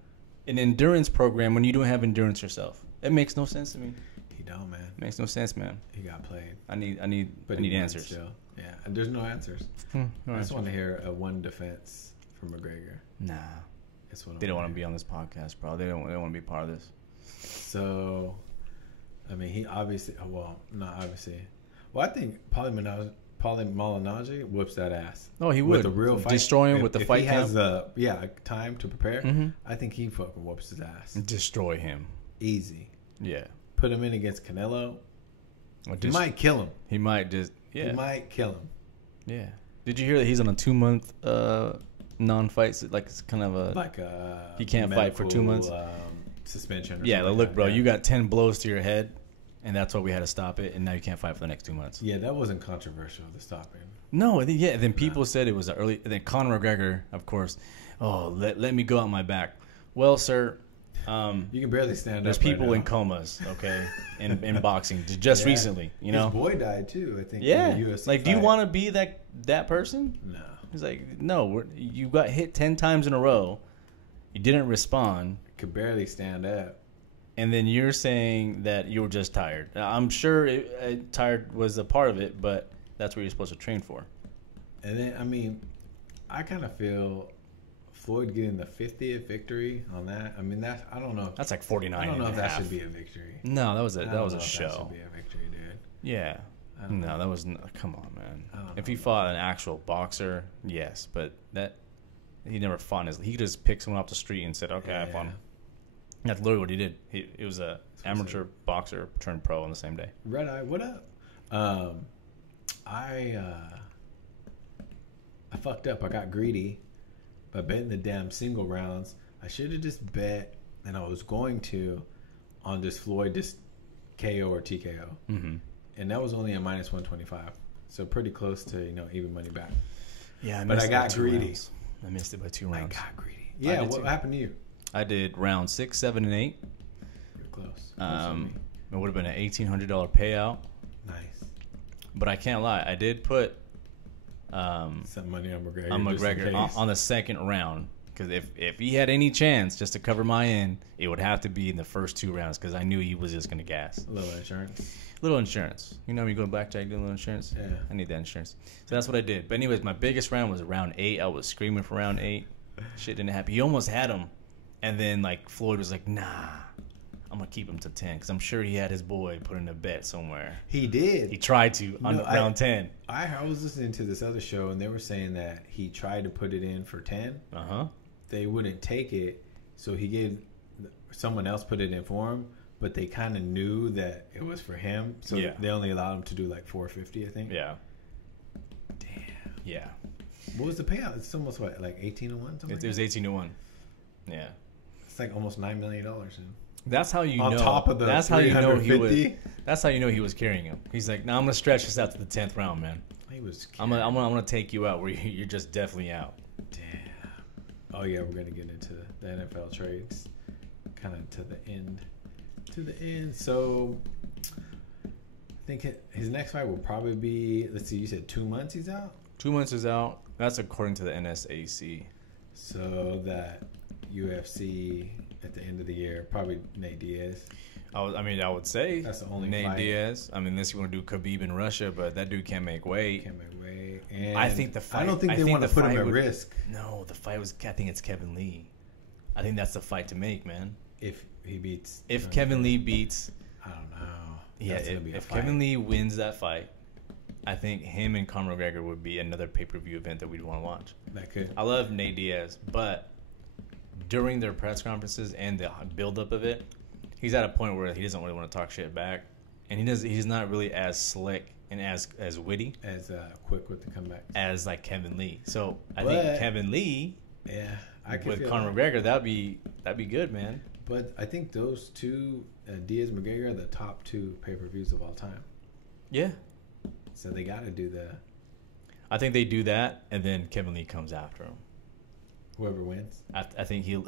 an endurance program when you don't have endurance yourself? It makes no sense to me. He don't, man. It makes no sense, man. He got played. I need answers. Still. Yeah, and there's no answers. I just want to hear a one defense from McGregor. Nah, they don't want to be on this podcast, bro. They don't want to be part of this. So, I mean, he obviously. Well, not obviously. Well, I think Paulie Malignaggi whoops that ass. Oh, he would. With the real fight. Destroy him with the fight camp. If he has time to prepare, I think he fucking whoops his ass. Destroy him. Easy. Yeah. Put him in against Canelo. He might kill him. He might just. Yeah. He might kill him. Yeah. Did you hear that he's on a 2-month non-fight? Like it's kind of he can't fight for 2 months. Suspension. Look, bro, you got 10 blows to your head, and that's why we had to stop it, and now you can't fight for the next 2 months. Yeah, that wasn't controversial, the stopping. No, then people said it was early. Then Conor McGregor, of course, let me go out my back. Well, sir, you can barely stand up. There's people in comas, okay, in boxing just recently. You know, his boy died too. I think. Yeah, in the UFC like, do you want to be that person? No. He's like, no, you got hit 10 times in a row. You didn't respond. Could barely stand up. And then you're saying that you were just tired. I'm sure tired was a part of it, but that's what you're supposed to train for. And then, I mean, I kind of feel Floyd getting the 50th victory on that. I mean, I don't know. That's like 49. I don't know if that should be a victory. No, that was a show. That should be a victory, dude. Yeah. No, that was come on, man. If he fought an actual boxer, yes, but he never fought. He just picked someone off the street and said, "Okay, I fought him." That's literally what he did. He was a amateur boxer turned pro on the same day. Red Eye, what up? I fucked up. I got greedy by betting the damn single rounds. I should have just bet, and I was going to, on this Floyd, just KO or TKO. Mm-hmm. And that was only a minus 125. So pretty close to, even money back. Yeah, but I got greedy. Rounds. I missed it by 2 rounds. I got greedy. Yeah, what happened to you? I did round 6, 7, and 8. You're close. It would have been an $1,800 payout. Nice. But I can't lie. I did put Some money on McGregor. on just in McGregor case. on the second round. Because if he had any chance just to cover my end, it would have to be in the first 2 rounds because I knew he was just going to gas. A little insurance. Little insurance. You know, you go blackjack, do a little insurance. Yeah. I need that insurance. So that's what I did. But anyways, my biggest round was round 8. I was screaming for round 8. Shit didn't happen. He almost had him. And then, like, Floyd was like, nah, I'm going to keep him to 10. Because I'm sure he had his boy put in a bet somewhere. He did. He tried to on round 10. I was listening to this other show, and they were saying that he tried to put it in for 10. Uh-huh. They wouldn't take it, so he gave someone else put it in for him, but they kind of knew that it was for him, so they only allowed him to do like 450, I think. Yeah. Damn. Yeah. What was the payout? It's almost what, like 18 to 1? It was 18 to 1. Yeah. It's like almost $9 million. That's how you On know. top of the that's how you know he was. 350? That's how you know he was carrying him. He's like, "No, I'm gonna stretch this out to the 10th round, man. He was. I'm gonna take you out where you're just definitely out." Damn. Oh yeah, we're gonna get into the NFL trades, kind of to the end. So, I think his next fight will probably be. Let's see. You said 2 months. He's out. 2 months is out. That's according to the NSAC. So that UFC at the end of the year, probably Nate Diaz. I would say That's the only Nate fight. Diaz. I mean, unless you want to do Khabib in Russia, but that dude can't make weight. Can't make weight. And I think the fight. I don't think they want to the put him fight at would- risk No, the fight was. I think it's Kevin Lee. I think that's the fight to make, man. if he beats. If Kevin Lee beats, I don't know. yeah, That's gonna be a if fight. Kevin Lee wins that fight, I think him and Conor McGregor would be another pay-per-view event that we'd want to watch. That could. I love Nate Diaz, but during their press conferences and the build-up of it, he's at a point where he doesn't really want to talk shit back, and he's not really as slick and as witty As quick with the comeback. as like Kevin Lee. So I But- think Kevin Lee Yeah, I could with feel Conor that. McGregor, that'd be good, man. But I think those two, Diaz McGregor, are the top 2 pay-per-views of all time. Yeah, So they got to do I think they do that, and then Kevin Lee comes after him. whoever wins. I think he'll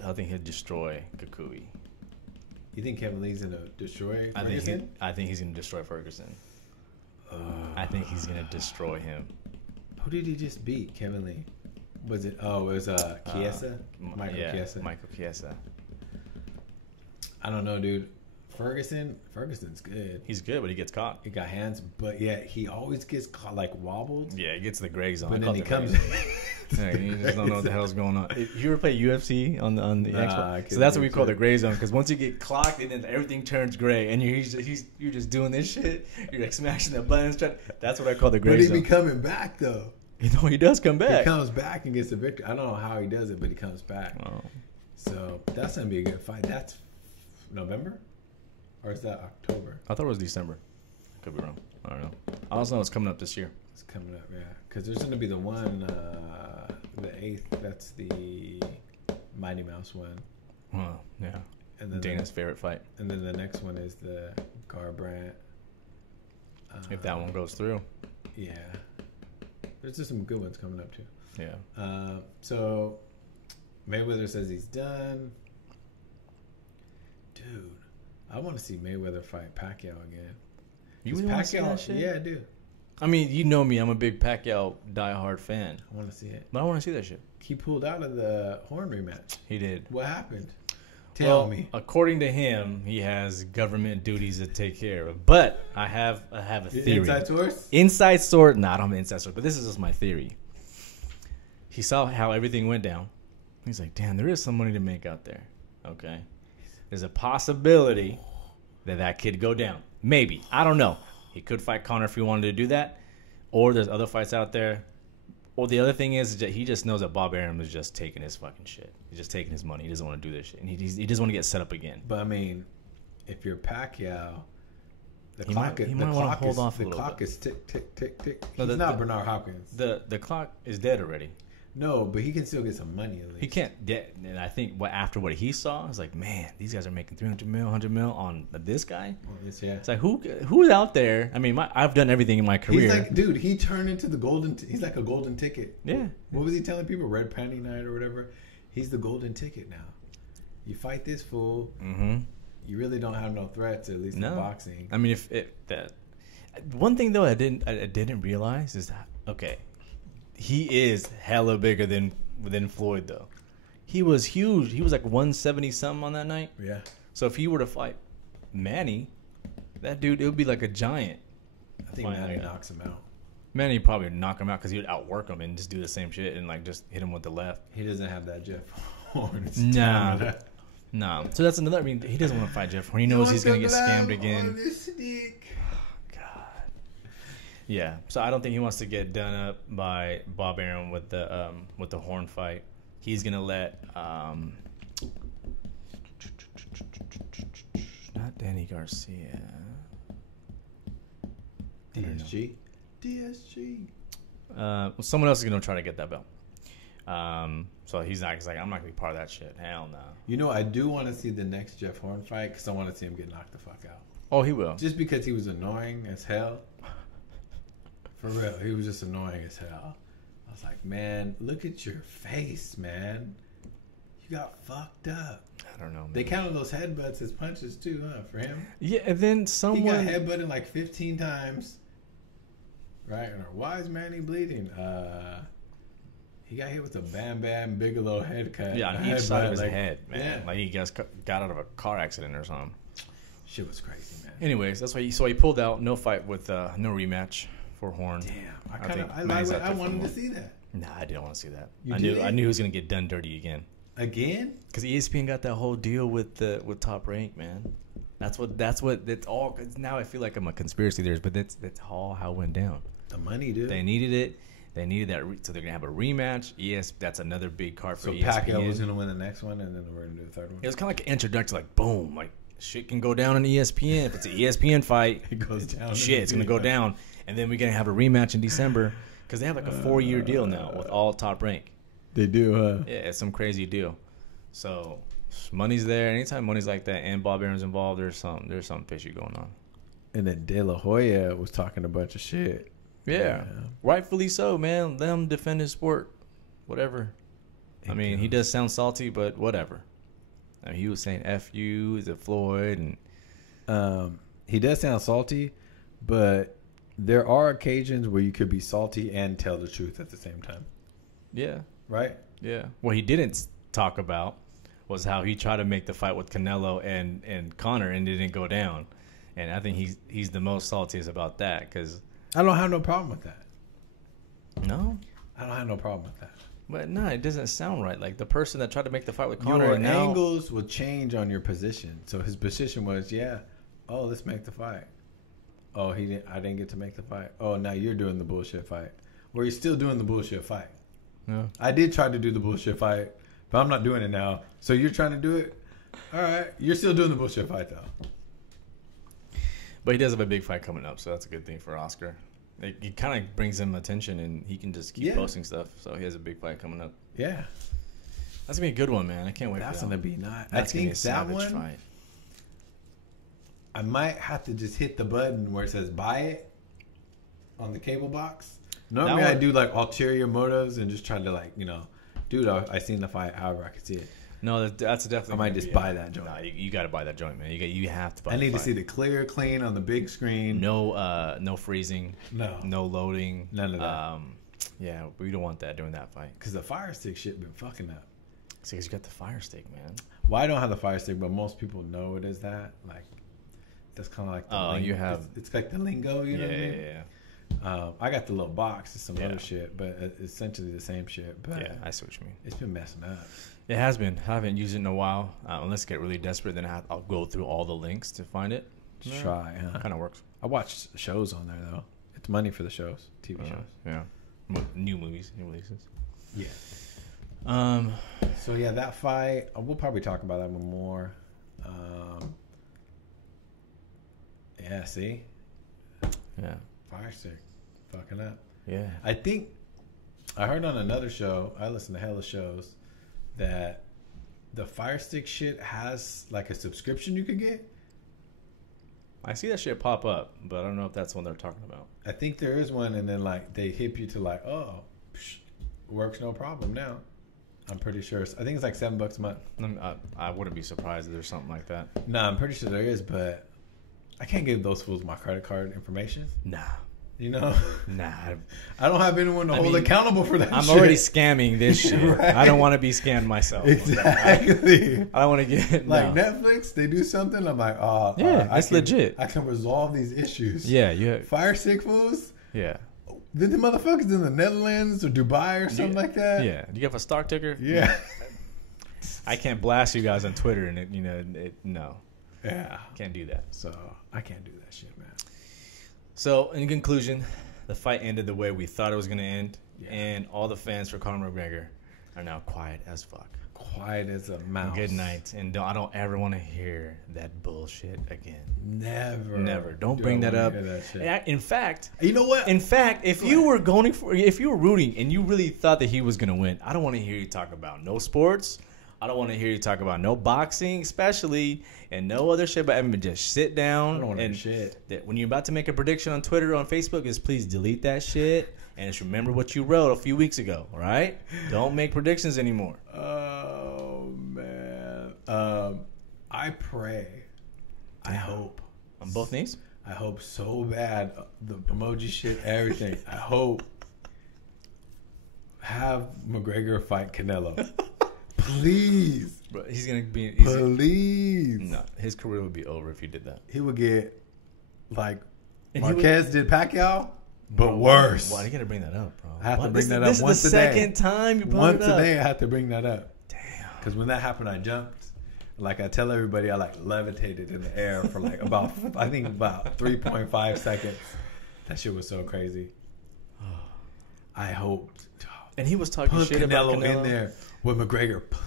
destroy Kukui. You think Kevin Lee's gonna destroy I Ferguson? think he's gonna destroy Ferguson. I think he's gonna destroy him. Who did he just beat? Kevin Lee. Was it? Oh, it was Chiesa. Michael Chiesa. Michael Chiesa. I don't know, dude. Ferguson's good. He's good, but he gets caught. He got hands, but yeah, he always gets caught, like wobbled. Yeah, he gets the gray zone. But I then call he it the comes. gray zone. Yeah, you just don't know what the hell's going on. You ever play UFC on the I Xbox? couldn't So that's what we do call it. the gray zone. Because once you get clocked, and then everything turns gray, and you're just doing this shit. You're like smashing the buttons. That's what I call the gray But he zone. be coming back though. You know, he does come back. He comes back and gets the victory. I don't know how he does it, but he comes back. Oh. So that's gonna be a good fight. That's November, or is that October? I thought it was December. Could be wrong. I don't know. I also know it's coming up this year. It's coming up, yeah. Because there's gonna be the one, the 8th. That's the Mighty Mouse one, Oh, yeah. and then Dana's favorite fight. and then the next one is the Garbrandt. If that one goes through. Yeah. There's just some good ones coming up too. Yeah. So Mayweather says he's done. Dude, I want to see Mayweather fight Pacquiao again. You 'Cause really want to see that shit? Yeah, I do. I mean, you know me. I'm a big Pacquiao diehard fan. I want to see it. But I want to see that shit. He pulled out of the Horn rematch. He did. What happened? Tell Well, me. according to him, he has government duties to take care of. But I have a theory. Inside source? Inside source. Not on the inside source, but this is just my theory. He saw how everything went down. He's like, damn, there is some money to make out there. Okay. There's a possibility that kid go down. Maybe. I don't know. He could fight Conor if he wanted to do that. Or there's other fights out there. Or the other thing is that he just knows that Bob Arum is just taking his fucking shit. He's just taking his money. He doesn't want to do this shit. And he doesn't want to get set up again. But I mean, if you're Pacquiao, the He clock might is wanna the clock hold is off a the little clock bit. is tick tick tick tick. No, He's not Bernard Hopkins. The clock is dead already. No, but he can still get some money at least. He can't. And I think after what he saw, I was like, man, these guys are making 300 mil, 100 mil on this guy. Well, yeah. It's like who's out there? I mean, I've done everything in my career. He's like, dude, he turned into the golden. He's like a golden ticket. Yeah. What was he telling people? Red Panty Night or whatever. He's the golden ticket now. You fight this fool. Mm-hmm. You really don't have no threats, at least No. in boxing. I mean, if that one thing though I didn't realize is that okay, he is hella bigger than Floyd though. He was huge. He was like 170 something on that night. Yeah. So if he were to fight Manny, that dude, it would be like a giant. I think Manny knocks him out. Manny probably would knock him out because he would outwork him and just do the same shit and like just hit him with the left. He doesn't have that Jeff Horn. Nah. So that's another. I mean, he doesn't want to fight Jeff Horn. He knows he's gonna get scammed again. God. Yeah. So I don't think he wants to get done up by Bob Arum with the Horn fight. He's gonna let not Danny Garcia. DSG. Someone else is gonna try to get that belt. So he's like, I'm not gonna be part of that shit. Hell no. You know, I do want to see the next Jeff Horn fight because I want to see him get knocked the fuck out. Oh, he will. Just because he was annoying as hell. For real, he was just annoying as hell. I was like, man, look at your face, man. You got fucked up. I don't know, man. They counted those headbutts as punches too, huh? For him. Yeah, and then someone He got headbutted like 15 times. Right? Or why is Manny bleeding? He got hit with a Bam Bam Bigelow head cut. on each side of his head, man. Yeah. Like he got out of a car accident or something. Shit was crazy, man. Anyways, that's why he pulled out. No fight with no rematch for Horn. Damn, I wanted to see that. Nah, I didn't want to see that. You I did? knew he was gonna get done dirty again. Again? Because ESPN got that whole deal with Top Rank, man. That's all. Cause now I feel like I'm a conspiracy theorist, but that's all how it went down. The money, dude. They needed it. They needed that, so they're gonna have a rematch. Yes, that's another big card for So ESPN. Pacquiao was gonna win the next one, and then we're gonna do the third one. It was kind of like an introduction, like boom, like shit can go down on ESPN. If it's an ESPN fight, It goes down. shit, it's gonna go down. And then we're gonna have a rematch in December because they have like a 4-year deal now with all Top Rank. They do, huh? Yeah, it's some crazy deal. So money's there. Anytime money's like that and Bob Arum's involved, there's something fishy going on. And then De La Hoya was talking a bunch of shit. Yeah, rightfully so, man. Let him defend his sport, whatever. I mean, he does sound salty, but whatever. I mean, he was saying "F you" to Floyd, and he does sound salty, but there are occasions where you could be salty and tell the truth at the same time. Yeah, right. Yeah. What he didn't talk about was how he tried to make the fight with Canelo and Conor and it didn't go down, and I think he's the most saltiest about that because. I don't have no problem with that. No? I don't have no problem with that. But no, it doesn't sound right. Like the person that tried to make the fight with Conor. Your angles will change on your position. So his position was, let's make the fight. Oh, I didn't get to make the fight. Oh, now you're doing the bullshit fight. Or you're still doing the bullshit fight. Yeah. I did try to do the bullshit fight, but I'm not doing it now. So you're trying to do it? All right. You're still doing the bullshit fight, though. But he does have a big fight coming up, so that's a good thing for Oscar. It kind of brings him attention, and he can just keep posting stuff. So he has a big fight coming up. Yeah. That's going to be a good one, man. I can't wait That's for that. That's going to be nice. That's I think that savage one, fight. I might have to just hit the button where it says buy it on the cable box. Normally I do like ulterior motives and just try to dude, I seen the fight however I could see it. No, that's definitely. I might just buy that joint. Nah, you got to buy that joint, man. You have to buy. I need to see the clear, clean on the big screen. No freezing. No loading. None of that. Yeah, we don't want that during that fight. Because the Fire Stick shit been fucking up. See, because you got the Fire Stick, man. Well, I don't have the Fire Stick, but most people know it is that. Like, that's kind of like the lingo. You have. It's like the lingo, you know what I mean? Yeah. I got the little box and some other shit, but it's essentially the same shit. But yeah, I see what you mean. It's been messing up. It has been. I haven't used it in a while. Unless I get really desperate, then I'll go through all the links to find it. Try, huh? Kind of works. I watch shows on there, though. It's money for the shows, TV shows. Yeah. New movies, new releases. Yeah. So, yeah, that fight, we'll probably talk about that one more. Yeah, see? Yeah. Fire Stick. Fucking up. Yeah. I think I heard on another show, I listen to hella shows, that the Fire Stick shit has like a subscription you could get. I see that shit pop up, but I don't know if that's what they're talking about. I think there is one, and then like they hip you to like, works no problem now. I'm pretty sure. I think it's like $7 a month. I wouldn't be surprised if there's something like that. Nah, I'm pretty sure there is, but I can't give those fools my credit card information. Nah. You know, Nah, I don't have anyone to hold mean, accountable for that. I'm shit. already scamming this shit. Right. I don't want to be scammed myself. Exactly. I don't want to get Like no. Netflix, they do something. I'm like, oh, Yeah, I that's can- legit. I can resolve these issues. Yeah, you. Fire Stick fools. Yeah. Did the motherfuckers in the Netherlands or Dubai or something like that? Yeah. Do you have a stock ticker? Yeah. I can't blast you guys on Twitter and no, Yeah. can't do that. So I can't do that shit, man. So in conclusion, the fight ended the way we thought it was going to end, Yeah. and all the fans for Conor McGregor are now quiet as fuck. Quiet as a mouse. Good night, and I don't ever want to hear that bullshit again. Never. Don't Do bring I that wanna up. hear that shit. In fact, You know what? if you were rooting and you really thought that he was going to win, I don't want to hear you talk about no sports. I don't want to hear you talk about no boxing, especially, and no other shit. But I mean, just sit down I don't want to and hear shit. that when you're about to make a prediction on Twitter or on Facebook, is please delete that shit and just remember what you wrote a few weeks ago. All right? Don't make predictions anymore. Oh man. I pray. I hope. On both knees. I hope so bad. The emoji shit, everything. I hope. Have McGregor fight Canelo. Please. But he's gonna be. Please. No, his career would be over if you did that. He would get like And he Marquez did Pacquiao, but worse. Why are you gonna bring that up, bro? I have to bring that up This once is a the day. second time you brought Once it up. a day, I have to bring that up. Damn. Because when that happened, I jumped. Like I tell everybody, I like levitated in the air for like about 3.5 seconds. That shit was so crazy. I hoped. And he was talking Put shit about Canelo Canelo in there with McGregor. Please.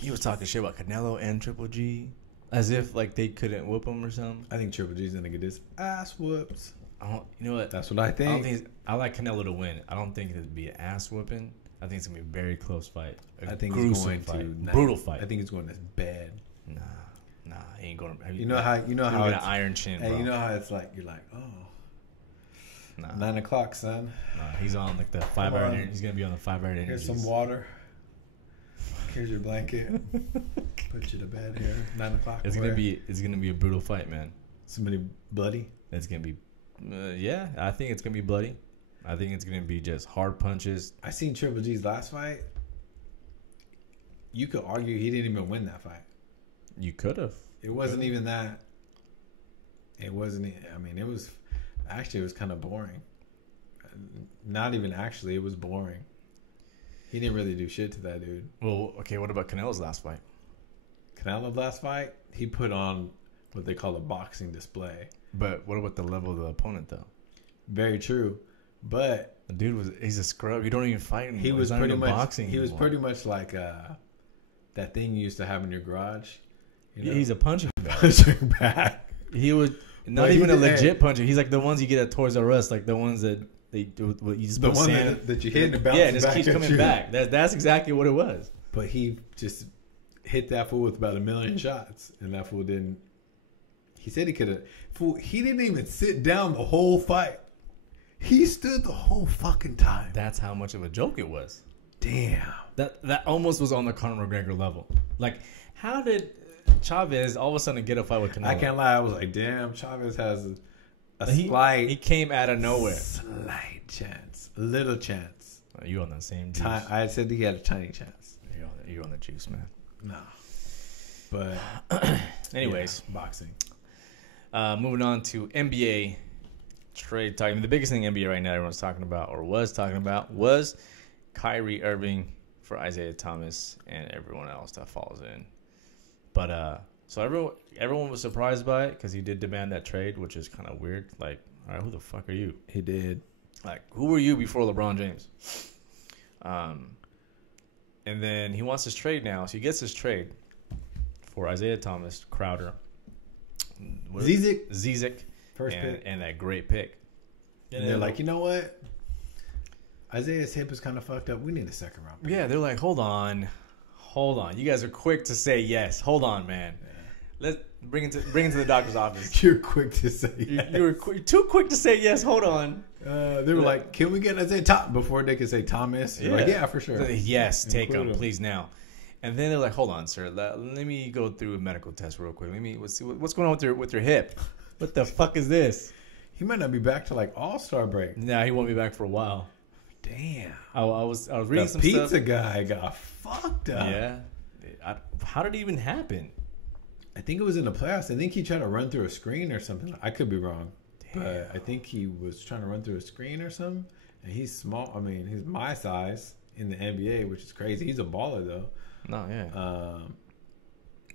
He was talking shit about Canelo and Triple G, as if like they couldn't whoop him or something. I think Triple G's gonna get his ass whooped. You know what? That's what I I don't think. think I like Canelo to win. I don't think it'd be an ass whooping. I think it's gonna be a very close fight. I think gruesome he's going fight. to Brutal fight. I think he's going to bed. Nah, he ain't going. You know how he's how got an it's, iron chin, bro. and you know how it's like you're like, oh, Nah, 9 o'clock, son. he's on like the 5 hour. on. He's gonna be on the 5 hour energy. Here's some water. Here's your blanket. Put you to bed here. 9 o'clock. It's Where? gonna be a brutal fight, man. Somebody bloody. It's gonna be, yeah. I think it's gonna be bloody. I think it's gonna be just hard punches. I seen Triple G's last fight. You could argue he didn't even win that fight. You could have. It wasn't even that. It wasn't. I mean, it was kind of boring. Not even actually, it was boring. He didn't really do shit to that dude. Well, okay. What about Canelo's last fight? Canelo's last fight, he put on what they call a boxing display. But what about the level of the opponent, though? Very true, but The dude he's a scrub. You don't even fight him. he was not pretty even much boxing. he was anymore. pretty much like that thing you used to have in your garage. You know? He's a punching bag. punching bag. He was not But he even a did- legit puncher. He's like the ones you get at Toys R Us, like the ones that they do. What you just The put one sand. that you hit and it bounces Yeah, it just back keeps at coming you. back. That's exactly what it was. But he just hit that fool with about 1 million shots, and that fool didn't. He said he could have. Fool, he didn't even sit down the whole fight. He stood the whole fucking time. That's how much of a joke it was. Damn. That almost was on the Conor McGregor level. Like, how did Chavez all of a sudden get a fight with Canelo? I can't lie. I was like, damn. Chavez has a He slight, came out of nowhere. slight chance, a little chance. You on that same juice? I said he had a tiny chance. You're on the juice, man. No. But Anyways, yeah, boxing. moving on to NBA trade talk. I mean, the biggest thing NBA right now everyone's talking about or was talking about was Kyrie Irving for Isiah Thomas and everyone else that falls in. But so everyone was surprised by it because he did demand that trade, which is kind of weird. Like, all right, who the fuck are you? He did. Like, who were you before LeBron James? And then he wants his trade now, so he gets his trade for Isiah Thomas, Crowder, Zizek. First and, pick. and that great pick. And they're like, you know what? Isaiah's hip is kind of fucked up. We need a second round pick. yeah, they're like, hold on. You guys are quick to say yes. Hold on, man. Let's bring it to the doctor's office. You're quick to say yes. You were too quick to say yes. Hold on. They were like, can we get Isaiah Thomas? Before they could say Thomas. You're like, yeah, for sure. Yes, take Include him, him. please now. And then they're like, hold on, sir. Let me go through a medical test real quick. Let me see what's going on with your hip. What the fuck is this? He might not be back to like All-Star break. Nah, he won't be back for a while. Damn. I was reading The some pizza stuff. guy got fucked up. Yeah. How did it even happen? I think it was in the playoffs. I think he tried to run through a screen or something. I could be wrong. But I think he was trying to run through a screen or something. And he's small. I mean, he's my size in the NBA, which is crazy. He's a baller, though. No, yeah.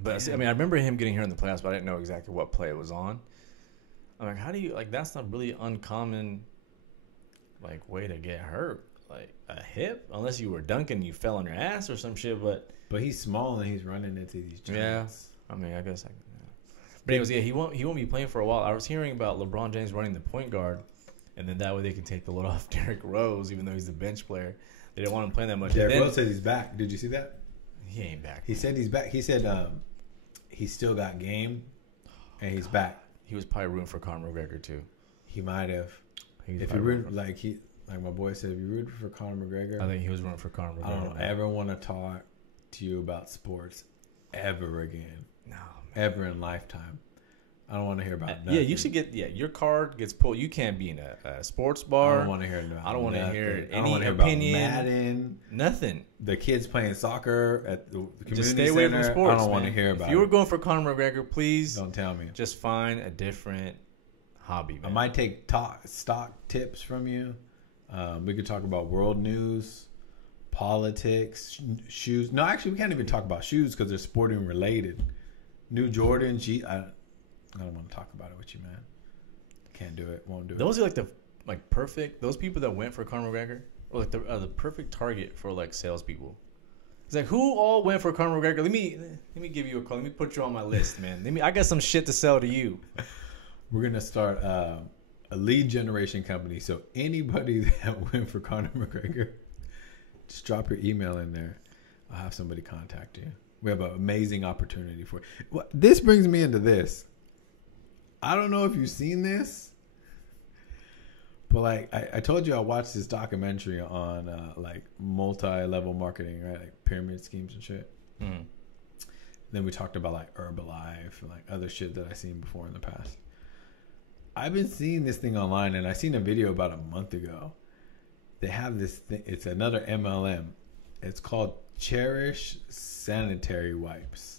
But see, I mean, I remember him getting here in the playoffs, but I didn't know exactly what play it was on. I'm like, how do you, like, that's not really uncommon, like, way to get hurt. Like, a hip? Unless you were dunking and you fell on your ass or some shit, but he's small and he's running into these giants. Yeah. I mean, I guess. But anyways, yeah, he won't be playing for a while. I was hearing about LeBron James running the point guard, and then that way they can take the load off Derrick Rose, even though he's the bench player. They didn't want him playing that much. Derrick Rose said he's back. Did you see that? He ain't back. He said he's back. He said he's still got game, and he's back. He was probably rooting for Conor McGregor too. He might have. If you root like my boy said, if you root for Conor McGregor, I think he was rooting for Conor McGregor. I don't ever want to talk to you about sports ever again. No, ever in lifetime. I don't want to hear about nothing. Yeah, you should get. Yeah, your card gets pulled. You can't be in a sports bar. I don't want to hear about. I don't want to hear I don't any want to hear opinion. About Madden. Nothing. The kids playing soccer at the community Just stay away center. from sports. I don't want to hear about. If you were going for Conor McGregor, please don't tell me. Just find a different hobby. Man. I might take stock tips from you. We could talk about world news, politics, shoes. No, actually, we can't even talk about shoes because they're sporting related. New Jordans. I don't want to talk about it with you, man. Can't do it. Won't do it. Those are like perfect. Those people that went for Conor McGregor are like the perfect target for like salespeople. It's like, who all went for Conor McGregor? Let me give you a call. Let me put you on my list, man. I got some shit to sell to you. We're gonna start a lead generation company. So anybody that went for Conor McGregor, just drop your email in there. I'll have somebody contact you. We have an amazing opportunity for it. Well, this brings me into this. I don't know if you've seen this, but like I told you, I watched this documentary on like multi-level marketing, right? Like pyramid schemes and shit. Mm. Then we talked about like Herbalife and like other shit that I've seen before in the past. I've been seeing this thing online, and I seen a video about a month ago. They have this thing. It's another MLM. It's called Cherish sanitary wipes.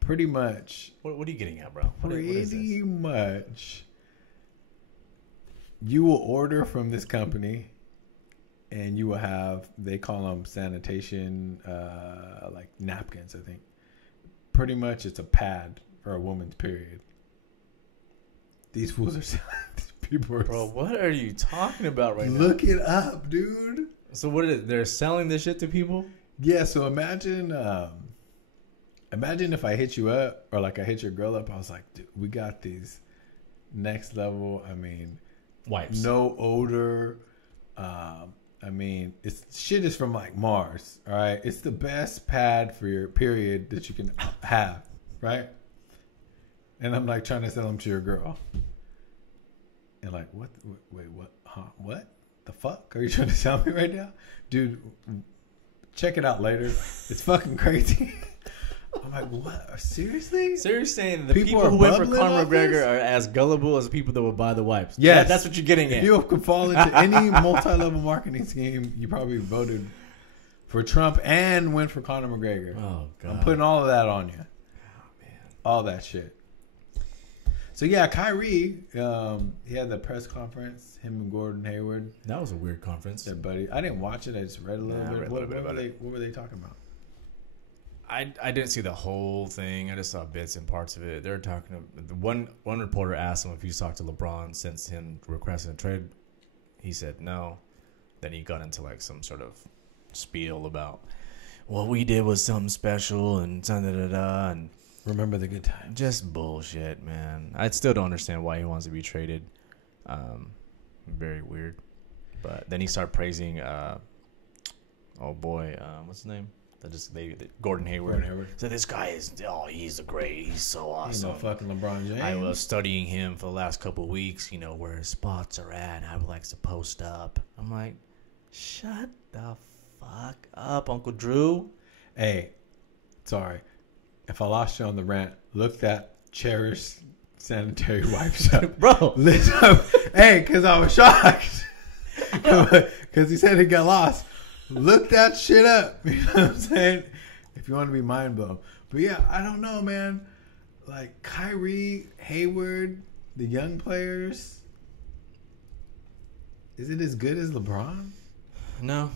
Pretty much. What are you getting at, bro? Pretty much. You will order from this company, and you will have, they call them sanitation, like napkins, I think. Pretty much it's a pad for a woman's period. These fools are selling. People are. Bro, what are you talking about right now? Look it up, dude. So what is it? They're selling this shit to people? Yeah, so imagine if I hit you up, or like I hit your girl up, I was like, dude, we got these next level, I mean, wipes. No odor. I mean, shit is from like Mars, all right? It's the best pad for your period that you can have, right? And I'm like trying to sell them to your girl. And like, what? Wait, what? Huh? What? The fuck? Are you trying to sell me right now? Dude, check it out later. It's fucking crazy. I'm like, what? Seriously? So you're saying the people who went for Conor McGregor are as gullible as the people that would buy the wipes? Yes. That's what you're getting at. If you could fall into any multi-level marketing scheme, you probably voted for Trump and went for Conor McGregor. Oh, God. I'm putting all of that on you. Oh, man. All that shit. So, yeah, Kyrie, he had the press conference, him and Gordon Hayward. That was a weird conference. Their buddy. I didn't watch it. I just read a little bit. What were they talking about? I didn't see the whole thing. I just saw bits and parts of it. They were talking. One reporter asked him if he's talked to LeBron since him requesting a trade. He said no. Then he got into like some sort of spiel about what we did was something special and da-da-da-da, and remember the good times. Just bullshit, man. I still don't understand why he wants to be traded. Very weird. But then he started praising. What's his name? Gordon Hayward. So this guy he's he's so awesome. He's no fucking LeBron James. I was studying him for the last couple of weeks, where his spots are at, and I would like to post up. I'm like, shut the fuck up, Uncle Drew. Hey, sorry. If I lost you on the rant, look that Cherish sanitary wipes up. Bro. Listen, hey, because I was shocked. Because he said he got lost. Look that shit up. You know what I'm saying? If you want to be mind blown. But yeah, I don't know, man. Like Kyrie, Hayward, the young players. Is it as good as LeBron? No,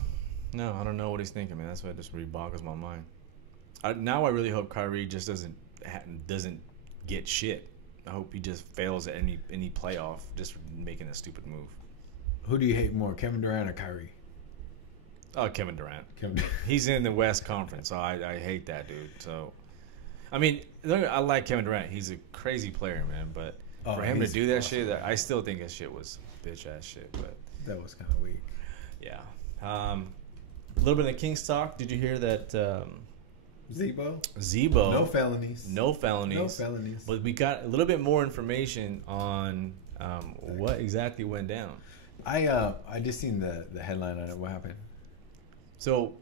I don't know what he's thinking, man. That's why it just really boggles my mind. Now I really hope Kyrie just doesn't get shit. I hope he just fails at any playoff just for making a stupid move. Who do you hate more, Kevin Durant or Kyrie? Oh, Kevin Durant. He's in the West Conference, so I hate that dude. So, I mean, I like Kevin Durant. He's a crazy player, man. But for him to do that shit, I still think that shit was bitch ass shit. But that was kind of weak. Yeah. A little bit of Kings talk. Did you hear that? Zebo. No felonies. No felonies. But we got a little bit more information on what exactly went down. I just seen the headline on it. What happened? So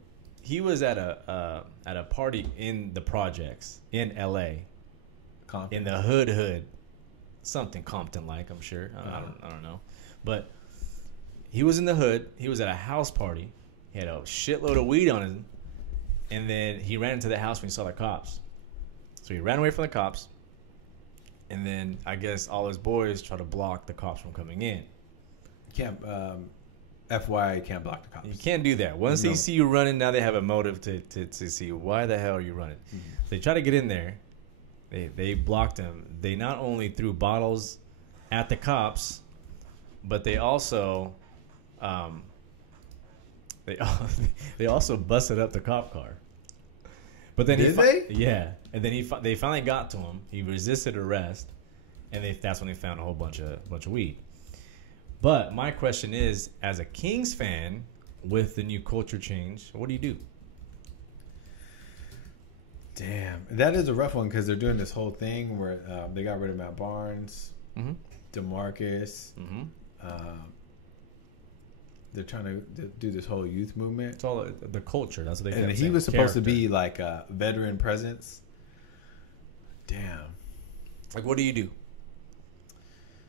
he was at a party in the projects in L.A. Compton. In the hood, something Compton like, I'm sure. I don't know, but he was in the hood. He was at a house party. He had a shitload of weed on him, and then he ran into the house when he saw the cops. So he ran away from the cops, and then I guess all his boys try to block the cops from coming in. Can't. FYI, you can't block the cops. You can't do that. Once they see you running, now they have a motive to see why the hell are you running. Mm-hmm. So they try to get in there. They blocked him. They not only threw bottles at the cops, but they also they also busted up the cop car. But then Did they? Yeah, and then they finally got to him. He resisted arrest, and that's when they found a whole bunch of weed. But my question is, as a Kings fan, with the new culture change, what do you do? Damn, that is a rough one because they're doing this whole thing where they got rid of Matt Barnes, mm-hmm. DeMarcus. Mm-hmm. They're trying to do this whole youth movement. It's all the culture. That's what they. And he was supposed to be like a veteran presence. Damn. Like, what do you do?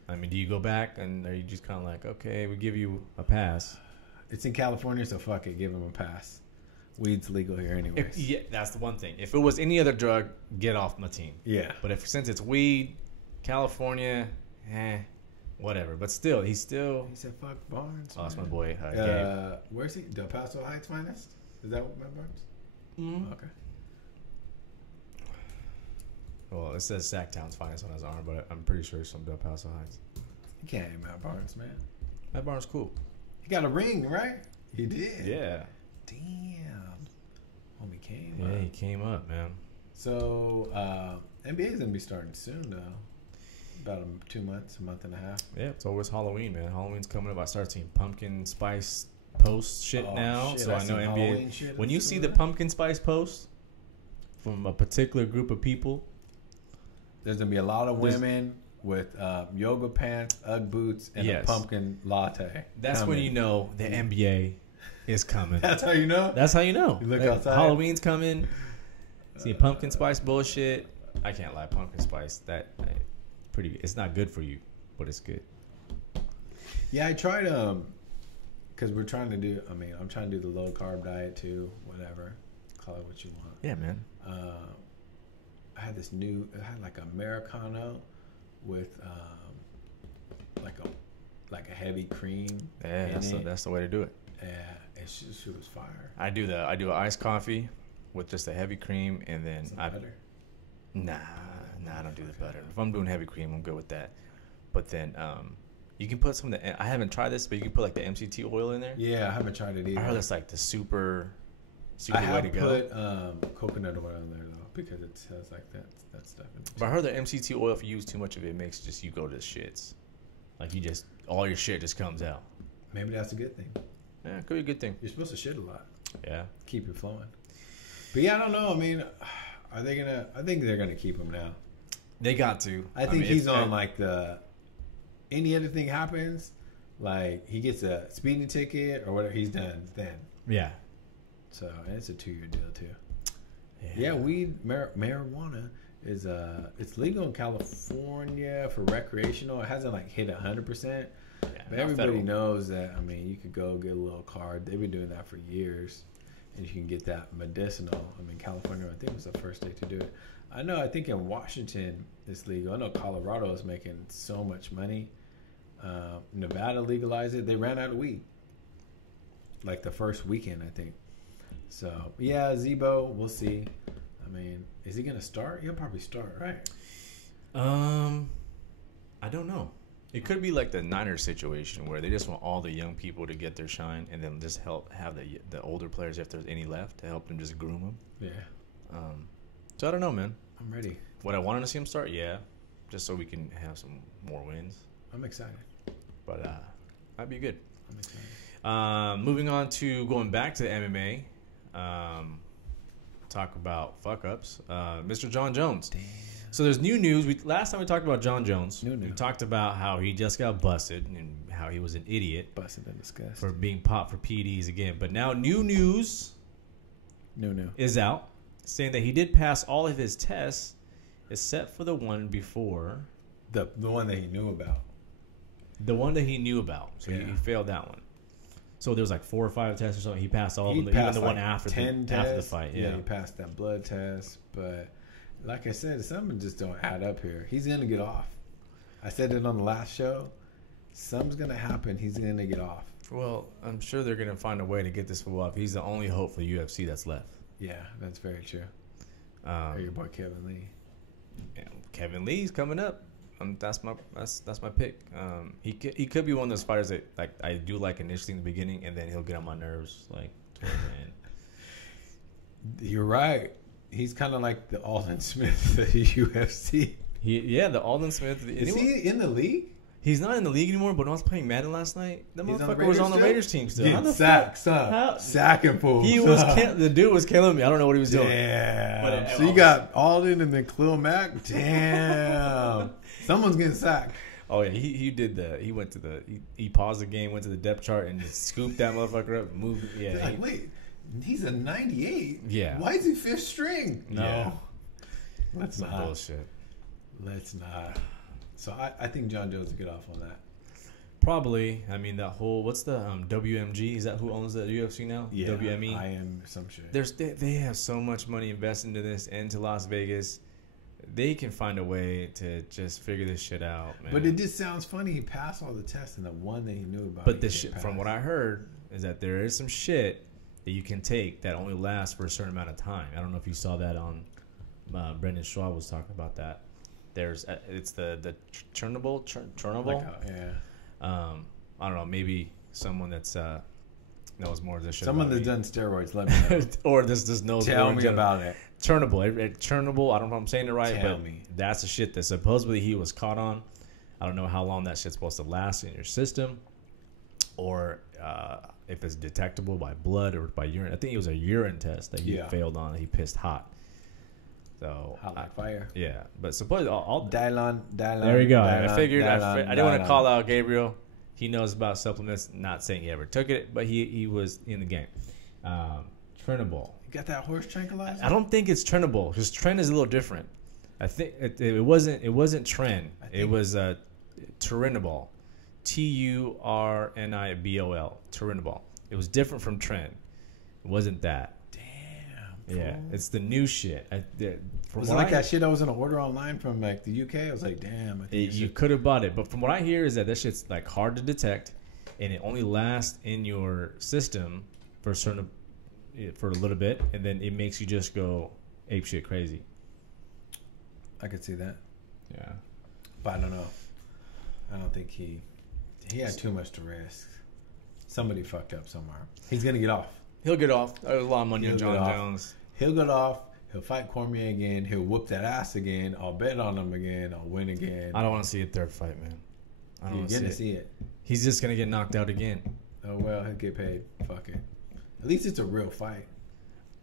I mean, do you go back and are you just kind of like, okay, we give you a pass? It's in California, so fuck it, give him a pass. Weed's legal here anyways. Yeah, that's the one thing. If it was any other drug, get off my team. Yeah. But since it's weed, California, whatever. But still, he said fuck Barnes. Oh, that's my boy. Where's he? Del Paso Heights finest? Is that what Matt Barnes? Mm-hmm. Okay. Well, it says Sacktown's finest on his arm, but I'm pretty sure it's from Del Paso Heights. You can't hate Matt Barnes, man. Matt Barnes cool. He got a ring, right? He did. Yeah. Damn. Homie came up. Yeah, he came up, man. So, NBA's going to be starting soon, though. About 2 months, a month and a half. Yeah, it's always Halloween, man. Halloween's coming up. I start seeing pumpkin spice post shit now. Shit, so I know NBA. When you see the pumpkin spice post from a particular group of people, there's going to be a lot of women with yoga pants, Ugg boots, and a pumpkin latte. That's when you know the NBA is coming. That's how you know? That's how you know. You look outside. Halloween's coming. See pumpkin spice bullshit. I can't lie. Pumpkin spice, it's not good for you, but it's good. Yeah, I tried, because we're trying to do, I'm trying to do the low carb diet too, whatever. Call it what you want. Yeah, man. I had like Americano with like a heavy cream. Yeah, that's the way to do it. Yeah, it was fire. I do an iced coffee with just a heavy cream, and then butter. Nah, I don't do the butter. If I'm doing heavy cream, I'm good with that. But then you can put some of the. I haven't tried this, but you can put like the MCT oil in there. Yeah, I haven't tried it either. I heard that's like the super I way have to go. put coconut oil in there though because it has like that stuff in it. But I heard the MCT oil, if you use too much of it, makes just you go to the shits. Like all your shit just comes out. Maybe that's a good thing. Yeah, it could be a good thing. You're supposed to shit a lot. Yeah. Keep it flowing. But yeah, I don't know. I mean, are they gonna? I think they're gonna keep him now. They got to. I think he's on like any other thing happens, like he gets a speeding ticket or whatever, he's done then. Yeah. So and it's a 2-year deal too. Yeah, weed, marijuana it's legal in California for recreational. It hasn't like hit 100%. But everybody knows that. I mean, you could go get a little card. They've been doing that for years, and you can get that medicinal. I mean, California, I think, was the first state to do it. I think in Washington it's legal. I know Colorado is making so much money. Nevada legalized it. They ran out of weed like the first weekend, I think. So yeah, Zebo, we'll see. I mean, is he gonna start? He'll probably start, right? I don't know. It could be like the Niners situation where they just want all the young people to get their shine, and then just have the older players, if there's any left, to help them just groom them. Yeah. So I don't know, man. I'm ready. Would I want to see him start? Yeah, just so we can have some more wins. I'm excited. But that'd be good. I'm excited. Moving on to going back to the MMA. Talk about fuck ups. Mr. John Jones. Damn. So there's new news. Last time we talked about John Jones, New. we talked about how he just got busted and how he was an idiot Busted and disgust. for being popped for PEDs again. But now new news New. is out saying that he did pass all of his tests except for the one before. The one that he knew about. The one that he knew about. So Yeah. he failed that one. So there was like 4 or 5 tests or something. He passed all of them, even passed the one like after 10 after the tests. fight. Yeah, Yeah. he passed that blood test. But like I said, something just don't add up here. He's going to get off. I said it on the last show. Something's going to happen. He's going to get off. Well, I'm sure they're going to find a way to get this fool off. He's the only hope for UFC that's left. Yeah, that's very true. Or your boy Kevin Lee. Yeah, Kevin Lee's coming up. That's my pick. He could be one of those fighters that like I do like initially in the beginning, and then he'll get on my nerves like towards the end. You're right. He's kind of like the Alden Smith of the UFC. The Alden Smith. Is he in the league? He's not in the league anymore, but when I was playing Madden last night, the He's motherfucker was on the Raiders team still. How Getting the sacks, fuck? huh? Sacking fools. He was the dude was killing me. I don't know what he was doing. Damn. But So you got Alden and then Khalil Mack? Damn. Someone's getting sacked. Oh yeah, he went to he paused the game, went to the depth chart, and just scooped that motherfucker up, moved. Yeah, They're like, wait, he's a 98. Yeah. Why is he fifth string? No. Yeah. Let's some not. bullshit. Let's not. So I think John Jones will get off on that. Probably. I mean, that whole what's the WMG? Is that who owns the UFC now? Yeah. WME. I am some shit. They have so much money invested into this and to Las Vegas. They can find a way to just figure this shit out, man. But it just sounds funny. He passed all the tests and the one that he knew about. But the shit, from what I heard, is that there is some shit that you can take that only lasts for a certain amount of time. I don't know if you saw that on Brendan Schwab was talking about that. There's it's the Chernobyl. Like, yeah. I don't know. Maybe someone that's knows more of this shit. Someone about that's me. done steroids. Let me know. Or just knows. Tell more in me general. about it. Chernobyl. Chernobyl. I don't know if I'm saying it right, Tell but me. that's the shit that supposedly he was caught on. I don't know how long that shit's supposed to last in your system, or if it's detectable by blood or by urine. I think it was a urine test that he failed on. He pissed hot. So Hot like fire. Yeah, but supposedly all Dylon. there you go. Dylon, I figured. I didn't want to Dylon. call out Gabriel. He knows about supplements. Not saying he ever took it, but he was in the game. Chernobyl. You got that horse tranquilizer? I don't think it's Chernobyl because Tren is a little different. I think it wasn't Tren. It was Turinabol. Turnibol. Turinabol. It was different from Tren. It wasn't that. Damn. Yeah, fool. it's the new shit. Was it like that shit I was gonna order online from like the UK? I was like, damn. I think You could have bought it, but from what I hear is that shit's like hard to detect, and it only lasts in your system for a little bit, and then it makes you just go ape shit crazy. I could see that, Yeah. but I don't know. I don't think he had too much to risk. Somebody fucked up somewhere. He's gonna get off. He'll get off. There's a lot of money He'll on John get off. Jones. He'll get off. He'll fight Cormier again. He'll whoop that ass again. I'll bet on him again. I'll win again. I don't want to see a third fight, man. I don't You're want to gonna see it. see it. He's just gonna get knocked out again. Oh well, he'll get paid. Fuck it. At least it's a real fight.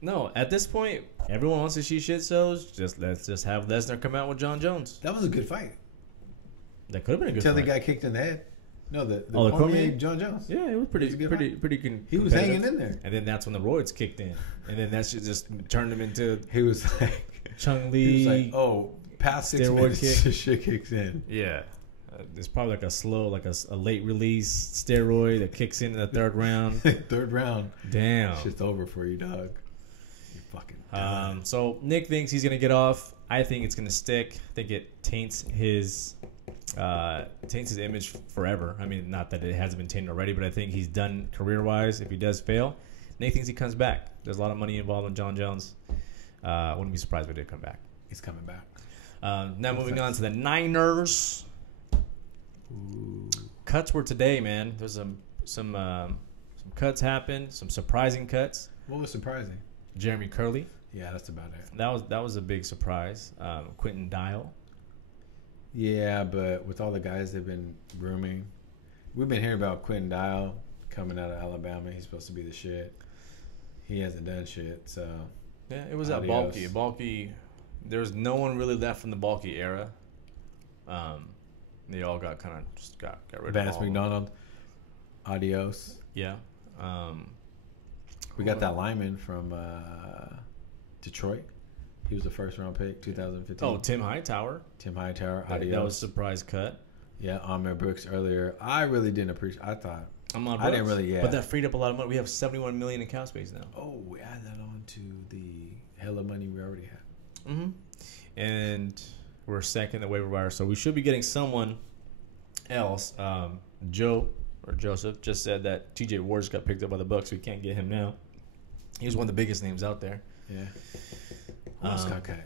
No, at this point, everyone wants to see shit shows. Let's just have Lesnar come out with John Jones. That was a good fight. That could have been a good Until fight. the guy kicked in the head. No, the the Cormier Cormier? John Jones. Yeah, it was pretty It was a good fight. He was competitive. hanging in there. And then that's when the roids kicked in. And then that shit just turned him into... He was like, Chung He was Lee. like, oh, past 6 steroid minutes, kick. the shit kicks in. Yeah. It's probably like a slow, like a late release steroid that kicks in the third round. Third round. Damn. Shit's over for you, dog. You fucking done. So Nick thinks he's gonna get off. I think it's gonna stick. I think it taints his image forever. I mean, not that it hasn't been tainted already, but I think he's done career wise. If he does fail, Nick thinks he comes back. There's a lot of money involved in John Jones. Wouldn't be surprised if he did come back. He's coming back. Now moving on to the Niners. Ooh. Cuts were today, man. There's some cuts happened. Some surprising cuts. What was surprising? Jeremy Curley. Yeah, that's about it. That was a big surprise. Quentin Dial. Yeah, but with all the guys they've been grooming, we've been hearing about Quentin Dial coming out of Alabama. He's supposed to be the shit. He hasn't done shit, so. Yeah, it was that bulky. There's no one really left from the bulky era. They all got kind of just got rid of Vance all McDonald. Adios. Yeah. We got that lineman from Detroit. He was the first round pick, 2015. Oh, Tim Hightower. Tim Hightower. Adios. That was a surprise cut. Yeah, Ahmed Brooks earlier. I really didn't appreciate. I thought. Ahmad I didn't Brooks. really. Yeah. But that freed up a lot of money. We have $71 million in cap space now. Oh, we add that on to the hella money we already had. Mm-hmm. And we're second in the waiver wire, so we should be getting someone else. Joseph just said that TJ Ward got picked up by the Bucks. We can't get him now. He was one of the biggest names out there. Yeah. Who else got cut?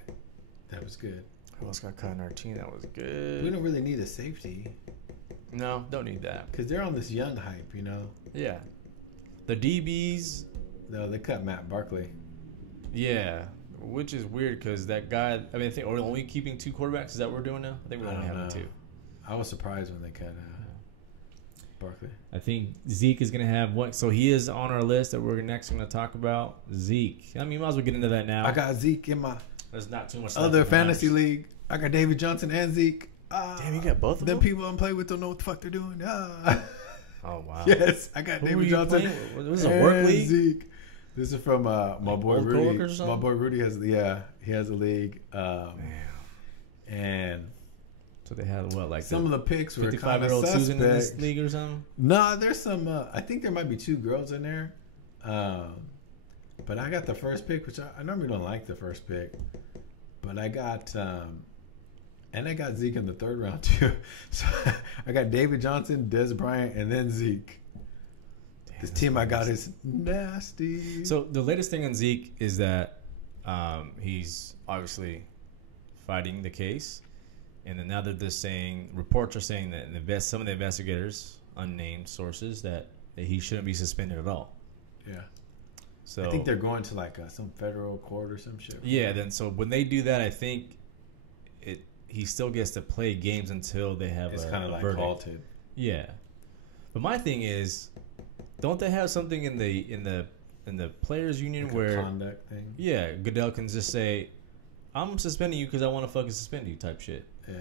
That was good. Who else got cut in our team? That was good. We don't really need a safety No, don't need that. because they're on this young hype, you know. Yeah. The DBs. No, they cut Matt Barkley. Yeah. Which is weird because that guy, I mean, I think we're only keeping 2 quarterbacks. Is that what we're doing now? I think we're only having 2. I was surprised when they cut Barkley. I think Zeke is going to have one. So he is on our list that we're next going to talk about. Zeke. I mean, might as well get into that now. I got Zeke in my There's not too much other left in fantasy Niners. league. I got David Johnson and Zeke. Damn, you got both of them? them? People I'm playing with don't know what the fuck they're doing. Oh, wow. Yes, I got Who were David you Johnson. playing with? Was this a work and league? Zeke. This is from my boy old Rudy. coworkers or something? My boy Rudy has he has a league. And So they had what, like some of the picks were kind of 55-year-old Susan in this suspect. league or something? Nah, there's some. I think there might be 2 girls in there. But I got the first pick, which I normally don't like the first pick. But I got, and I got Zeke in the 3rd round too. So I got David Johnson, Des Bryant, and then Zeke. This team I got is nasty. So the latest thing on Zeke is that he's obviously fighting the case. And then now that they're saying, reports are saying that some of the investigators, unnamed sources, that he shouldn't be suspended at all. Yeah. So I think they're going to like some federal court or some shit. Yeah, then so when they do that, I think he still gets to play games until they have It's kind of like verdict. halted. Yeah. But my thing is, don't they have something in the players union Like where a conduct thing. Yeah, Goodell can just say, I'm suspending you because I want to fucking suspend you type shit. Yeah.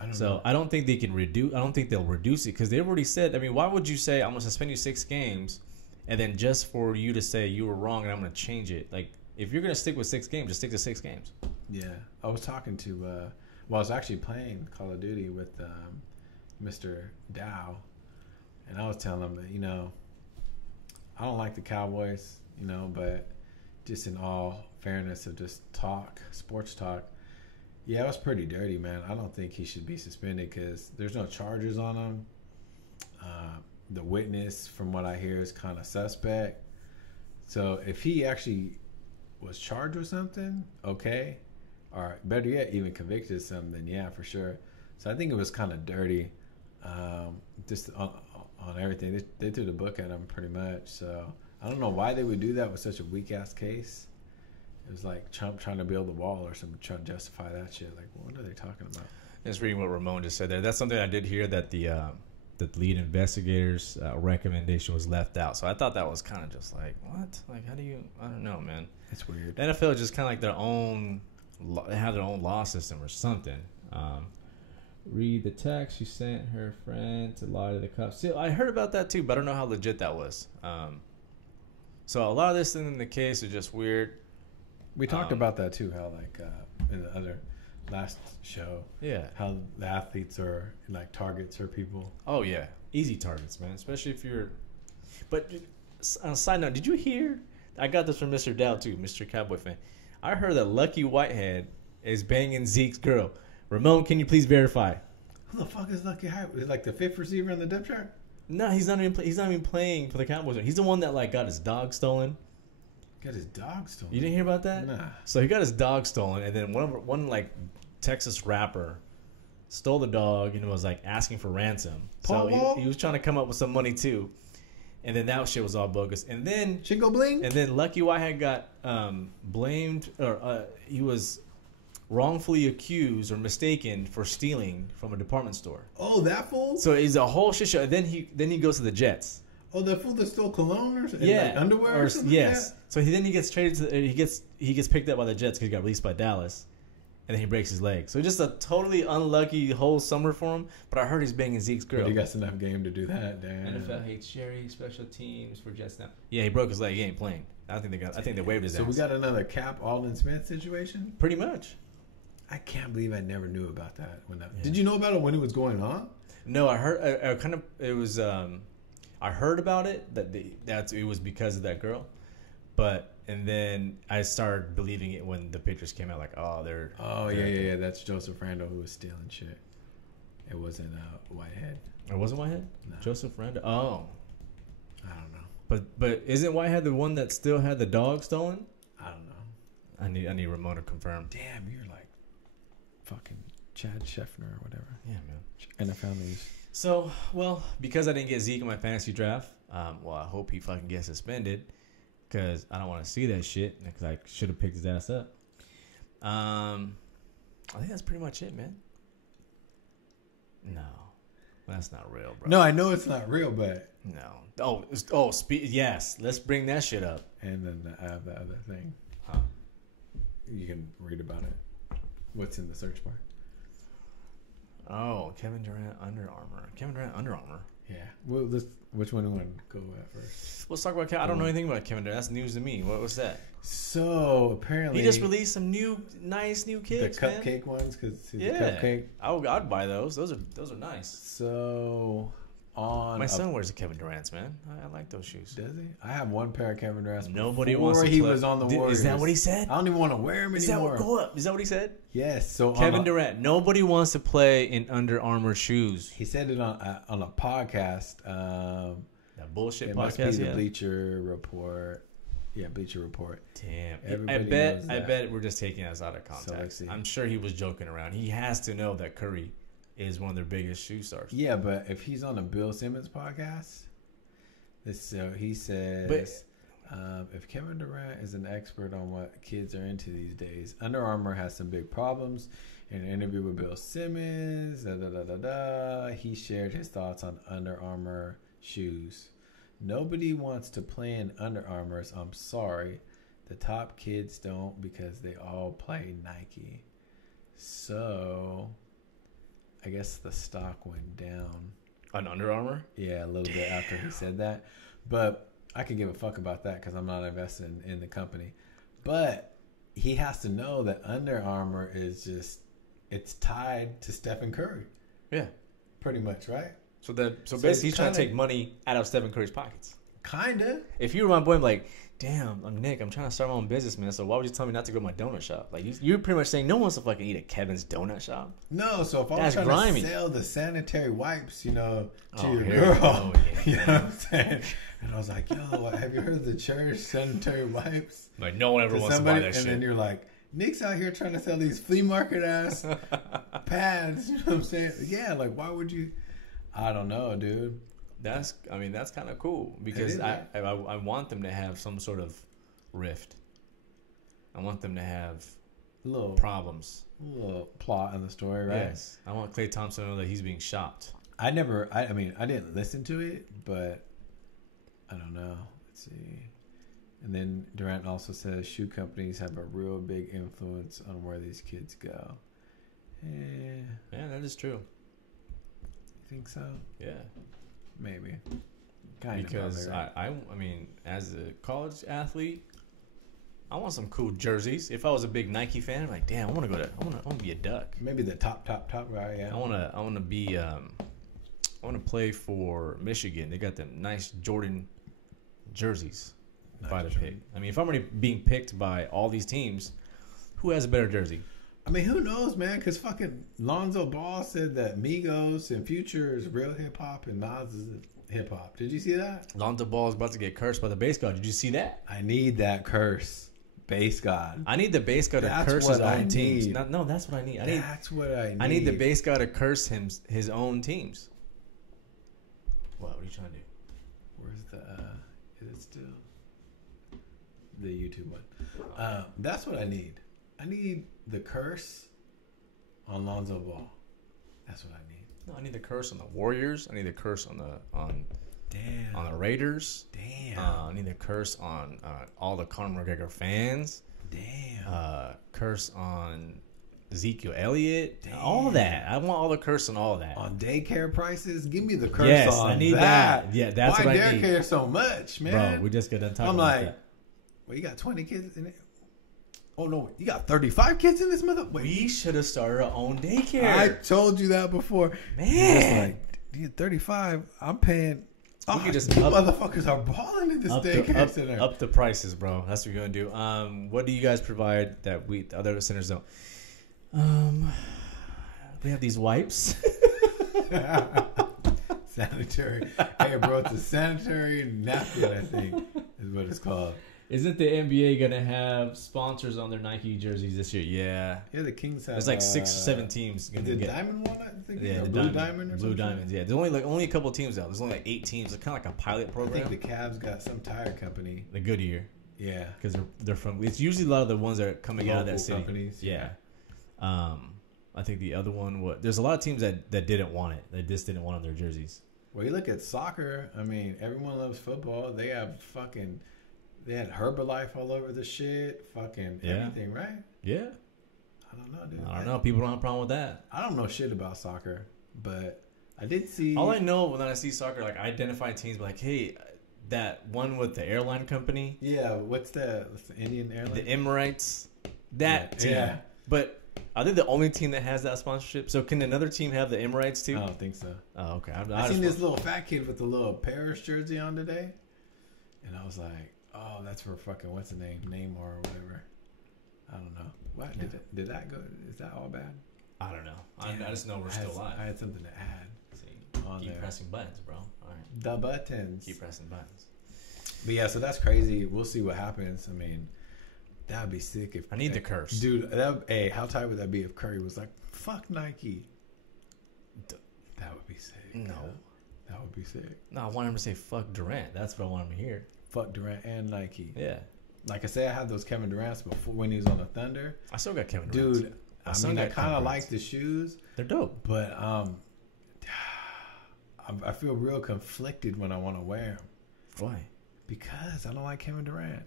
I don't So know. I don't think they can reduce. I don't think they'll reduce it because they've already said. I mean, why would you say I'm gonna suspend you 6 games, and then just for you to say you were wrong and I'm gonna change it? Like, if you're gonna stick with 6 games, just stick to 6 games. Yeah. I was talking to I was actually playing Call of Duty with Mr. Dow, and I was telling him that, I don't like the Cowboys, but just in all fairness of just sports talk, yeah, it was pretty dirty, man. I don't think he should be suspended because there's no charges on him. The witness, from what I hear, is kind of suspect. So if he actually was charged with something, okay. Or better yet, even convicted of something, then yeah, for sure. So I think it was kind of dirty, just on everything. They threw the book at him pretty much. So I don't know why they would do that with such a weak-ass case. It was like Trump trying to build a wall or something, trying to justify that shit. Like, what are they talking about? Just reading what Ramon just said there. That's something I did hear that the lead investigator's recommendation was left out. So I thought that was kind of just like, what? Like, how do you? I don't know, man. It's weird. The NFL is just kind of like their own. They have their own law system or something. Read the text. She sent her friend to lie to the cops. See, I heard about that too, but I don't know how legit that was. So a lot of this in the case is just weird. We talked about that too. How like in the other last show. Yeah. How the athletes are like targets for people. Oh yeah, easy targets, man. Especially if you're. But on a side note, did you hear? I got this from Mr. Dow too, Mr. Cowboy fan. I heard that Lucky Whitehead is banging Zeke's girl. Ramon, can you please verify? Who the fuck is Lucky Whitehead? Is like the fifth receiver in the depth chart? No, he's not even playing for the Cowboys. He's the one that like got his dog stolen. Got his dog stolen. You didn't hear about that? Nah. So he got his dog stolen, and then one like Texas rapper stole the dog and was like asking for ransom. So he was trying to come up with some money too. And then that shit was all bogus. And then Shingo Bling. And then Lucky Whitehead got blamed, or he was wrongfully accused or mistaken for stealing from a department store. Oh, that fool. So it's a whole shit show. And then he goes to the Jets. Oh, the fool that stole cologne or yeah, like underwear or something. Yes. Like that? So then he gets traded to he gets picked up by the Jets because he got released by Dallas. And then he breaks his leg. So just a totally unlucky whole summer for him. But I heard he's banging Zeke's girl. But he got enough game to do that. Damn. NFL hates Sherry, special teams for Jets now. Yeah, he broke his leg. He ain't playing. I think they waived his ass. So we got another Cap Alden Smith situation. Pretty much. I can't believe I never knew about that. Did you know about it when it was going on? No, I heard. I kind of. It was. I heard about it that it was because of that girl, and then I started believing it when the pictures came out. Like, they're. Oh yeah. That's Joseph Randall who was stealing shit. It wasn't Whitehead. It wasn't Whitehead. No. Joseph Randall. Oh. I don't know. But isn't Whitehead the one that still had the dog stolen? I don't know. I need Ramon to confirm. Damn, you're like fucking Chad Scheffner or whatever. Yeah, man. NFL news. So, well, because I didn't get Zeke in my fantasy draft, I hope he fucking gets suspended because I don't want to see that shit because I should have picked his ass up. I think that's pretty much it, man. No, that's not real, bro. No, I know it's not real, but no. Yes, let's bring that shit up. And then I have the other thing. Huh? You can read about it. What's in the search bar? Oh, Kevin Durant Under Armour. Kevin Durant Under Armour. Yeah. Well, which one do you want to go at first? Let's talk about Kevin. I don't know anything about Kevin Durant. That's news to me. What was that? So apparently he just released some nice new kicks. The cupcake ones, because he's a cupcake. I'd buy those. Those are nice. So on my son wears the Kevin Durant's, man. I like those shoes. Does he? I have one pair of Kevin Durant's. Nobody wants to. He was on the Warriors. Is that what he said? I don't even want to wear them anymore. Is that what he said? Yes. So Kevin Durant. Nobody wants to play in Under Armour shoes. He said it on a podcast. That bullshit it podcast. Must be the Bleacher Report. Yeah, Bleacher Report. Damn. I bet we're just taking us out of context. So I'm sure he was joking around. He has to know that Curry is one of their biggest shoe stars. Yeah, but if he's on a Bill Simmons podcast, he says, if Kevin Durant is an expert on what kids are into these days, Under Armour has some big problems. In an interview with Bill Simmons, he shared his thoughts on Under Armour shoes. Nobody wants to play in Under Armours. I'm sorry. The top kids don't because they all play Nike. So I guess the stock went down on Under Armour. Yeah, a little bit after he said that, but I could give a fuck about that because I'm not invested in the company. But he has to know that Under Armour is it's tied to Stephen Curry. Yeah, pretty much, right? So basically, he's trying to take money out of Stephen Curry's pockets. Kinda. If you were my boy, I'm like, damn, I'm Nick. I'm trying to start my own business, man. So why would you tell me not to go to my donut shop? Like you're pretty much saying no one wants to fucking eat at Kevin's donut shop. No, so if I was trying to sell the sanitary wipes, to your girl, you know what I'm saying? And I was like, yo, have you heard of the Cherish sanitary wipes? Like no one ever wants to buy that shit. And then you're like, Nick's out here trying to sell these flea market ass pads. You know what I'm saying? Yeah, like why would you? I don't know, dude. That's kind of cool because I want them to have some sort of rift. I want them to have little problems, little plot in the story, right? Yes. I want Klay Thompson to know that he's being shopped. I didn't listen to it, but I don't know. Let's see. And then Durant also says shoe companies have a real big influence on where these kids go. Yeah, that is true. You think so? Yeah. Maybe. Because I mean, as a college athlete, I want some cool jerseys. If I was a big Nike fan, I'm like, damn, I want to be a Duck. Maybe the top guy. Yeah. I want to be. I want to play for Michigan. They got them nice Jordan jerseys. If I had to pick, I mean, if I'm already being picked by all these teams, who has a better jersey? I mean, who knows, man? Because fucking Lonzo Ball said that Migos and Future is real hip hop and Nas is hip hop. Did you see that? Lonzo Ball is about to get cursed by the bass god. Did you see that? I need that curse, bass god. I need the bass god to curse his own teams. No, that's what I need. That's what I need. I need the bass god to curse his own teams. What are you trying to do? Where's the? Is it still the YouTube one? That's what I need. I need the curse on Lonzo Ball. That's what I need. No, I need the curse on the Warriors. I need the curse on the Raiders. Damn. I need the curse on all the Conor McGregor fans. Damn. Curse on Ezekiel Elliott. Damn. All that. I want all the curse on all that. On daycare prices, give me the curse Yes, on I need that. Yeah, that's Why what I need. Why daycare so much, man? Bro, we just got done talking I'm about like, that. well, you got 20 kids in it? Oh, no, you got 35 kids in this mother? Wait. We should have started our own daycare. I told you that before. Man. Like, dude, 35, I'm paying. Oh, could just you up- motherfuckers are balling in this daycare center. Up the prices, bro. That's what we're going to do. What do you guys provide that the other centers don't? We have these wipes. Sanitary. Hey, bro, it's a sanitary napkin, I think, is what it's called. Isn't the NBA going to have sponsors on their Nike jerseys this year? Yeah. Yeah, the Kings have. There's like 6 or 7 teams going to The get. diamond one, I think. Yeah, the Blue diamond, Diamond or Blue something? Diamonds, yeah. There's only a couple teams out. There's only like 8 teams. It's kind of like a pilot I program. think the Cavs got some tire company. The Goodyear. Yeah. Because they're from. It's usually a lot of the ones that are coming out of that Local city. companies, Yeah. I think the other one there's a lot of teams that didn't want it. They just didn't want it on their jerseys. Well, you look at soccer. I mean, everyone loves football. They had Herbalife all over the shit. Fucking everything, right? Yeah. I don't know, dude. I don't know. People don't have a problem with that. I don't know shit about soccer, but I did see. All I know when I see soccer, like I identify teams like, hey, that one with the airline company. Yeah, what's the Indian airline? The Emirates. That team. Yeah. But are they the only team that has that sponsorship? So can another team have the Emirates too? I don't think so. Oh, okay. I seen this little fat kid with the little Paris jersey on today, and I was like, "Oh, that's for fucking what's the name, Neymar or whatever." I don't know. What did that go? Is that all bad? I don't know. I just know we're still live. I had something to add. See, on keep there. pressing buttons, bro. All right. The buttons. Keep pressing buttons. But yeah, so that's crazy. We'll see what happens. I mean, that would be sick if I need the curse, dude. Hey, how tight would that be if Curry was like, "Fuck Nike"? That would be sick. No. That would be sick. No, I want him to say fuck Durant. That's what I want him to hear. Fuck Durant and Nike. Yeah. Like I said, I had those Kevin Durant's before when he was on the Thunder. I still got Kevin Durant. Dude, I kind of like the shoes, They're dope. but I feel real conflicted when I want to wear them Why? because I don't like Kevin Durant.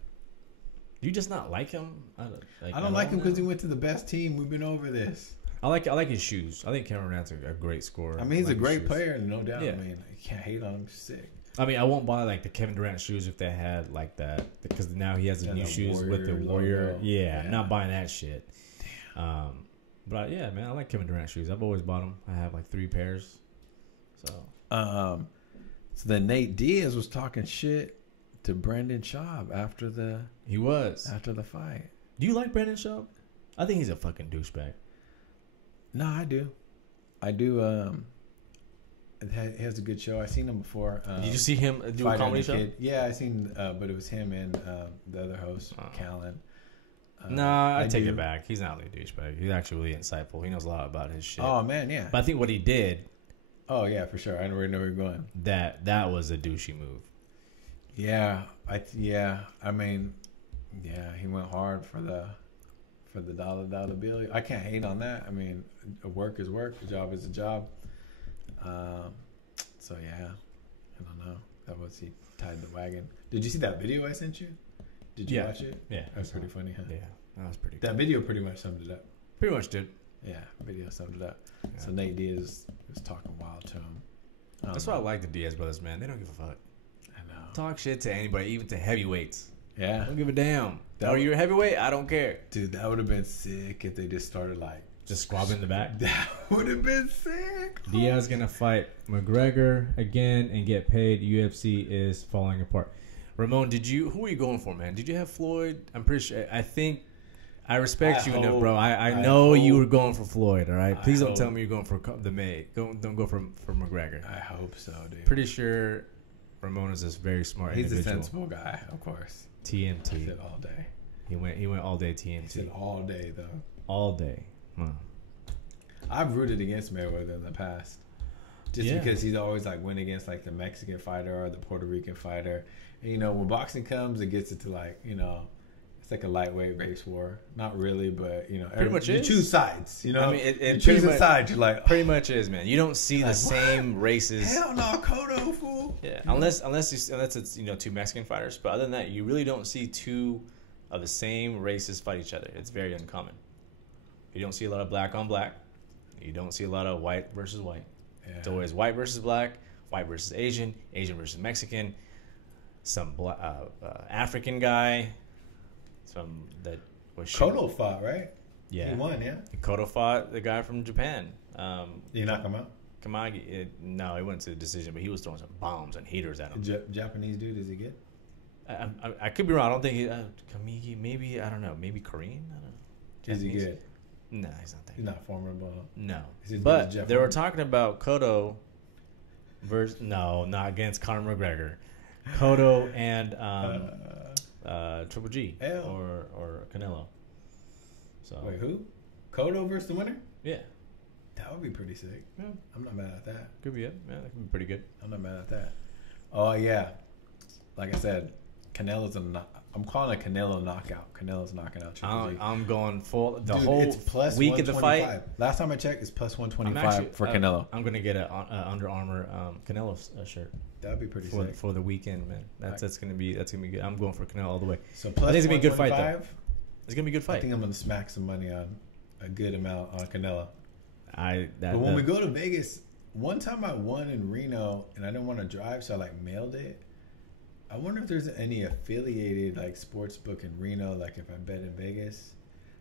You just not like him? I don't like him because he went to the best team. We've been over this. I like his shoes. I think Kevin Durant's a great scorer. I mean, he's like a great his shoes. player, no doubt. Yeah. I mean, you can't hate on him. He's sick. I mean, I won't buy like the Kevin Durant shoes if they had like that because now he has the Yeah, new the shoes with the Warrior Warrior. logo. Yeah, Yeah. not buying that shit. But yeah, man, I like Kevin Durant shoes. I've always bought them. I have like 3 pairs. So So then Nate Diaz was talking shit to Brendan Schaub after the fight. Do you like Brandon Schaub? I think he's a fucking douchebag. No, I do. He has a good show. I've seen him before. Did you see him do a Fighter comedy and the show? Kid. Yeah, I seen, but it was him and the other host, Callan. Nah, I take it back. He's not really a douchebag. He's actually really insightful. He knows a lot about his shit. Oh man, yeah. But I think what he did, Oh yeah, for sure. I already know where you're going. that was a douchey move. Yeah, I mean, yeah, he went hard for the dollar bill. I can't hate on that. I mean, work is work, a job is a job. So yeah, I don't know. That was he tied the wagon. Did you see that video I sent you? Did you watch it? Yeah, That was pretty funny, huh? Yeah, that was pretty. That video pretty much summed it up. Pretty much did. Yeah, video summed it up. Yeah. So Nate Diaz was talking wild to him. That's why I like the Diaz brothers, man. They don't give a fuck. I know. Talk shit to anybody, even to heavyweights. Yeah. Don't give a damn. Oh, you're a heavyweight? I don't care. Dude, that would have been sick if they just started like Just squab in the back. That would have been sick. Diaz gonna fight McGregor again and get paid. UFC is falling apart. Ramon, who were you going for, man? Did you have Floyd? I'm pretty sure. I respect you enough, bro. I know you were going for Floyd, all right? Please don't tell me you're going for the May. Don't go for McGregor. I hope so, dude. Pretty sure Ramon is this very smart He's individual. a sensible guy, of course. TNT. I said all day. He went all day TNT. He said all day, though. All day. Huh. I've rooted against Mayweather in the past. Just because he's always like went against like the Mexican fighter or the Puerto Rican fighter. And, you know, when boxing comes, it gets into like, you know, it's like a lightweight race war. Not really, but, you know, pretty much you choose sides, you know? I mean, you choose a side, you're like, pretty much is, man. You don't see the same races. Hell no, Cotto, fool. Yeah, unless it's, you know, two Mexican fighters. But other than that, you really don't see two of the same races fight each other. It's very uncommon. You don't see a lot of black on black. You don't see a lot of white versus white. Yeah. It's always white versus black, white versus Asian, Asian versus Mexican, some African guy, some that was Cotto fought, right? Yeah, he won. Yeah, Cotto fought the guy from Japan. You knock him out? Kamagi, no, he went to the decision, but he was throwing some bombs and heaters at him. Japanese dude, is he good? I could be wrong. I don't think Kamigi. Maybe I don't know. Maybe Korean. I don't know. Japanese? Is he good? No, he's not that. He's not formidable. No, But but they were talking about Cotto versus not against Conor McGregor. Cotto and Triple G or Canelo. So wait, who? Cotto versus the winner? Yeah, that would be pretty sick. Yeah. I'm not mad at that. Could be it. Yeah, that could be pretty good. I'm not mad at that. Oh yeah, like I said, Canelo's I'm calling a Canelo knockout. Canelo's knocking out Triple G. I'm going full it's plus week of the fight. Last time I checked, it's plus 125 for Canelo. I'm gonna get a Under Armour Canelo shirt. That'd be pretty sick for the weekend, man. That's gonna be good. I'm going for Canelo all the way. So plus I think it's gonna be a good fight, though. It's gonna be a good fight. I think I'm gonna smack some money on a good amount on Canelo. But when we go to Vegas, one time I won in Reno and I didn't want to drive, so I like mailed it. I wonder if there's any affiliated like sports book in Reno, like if I bet in Vegas,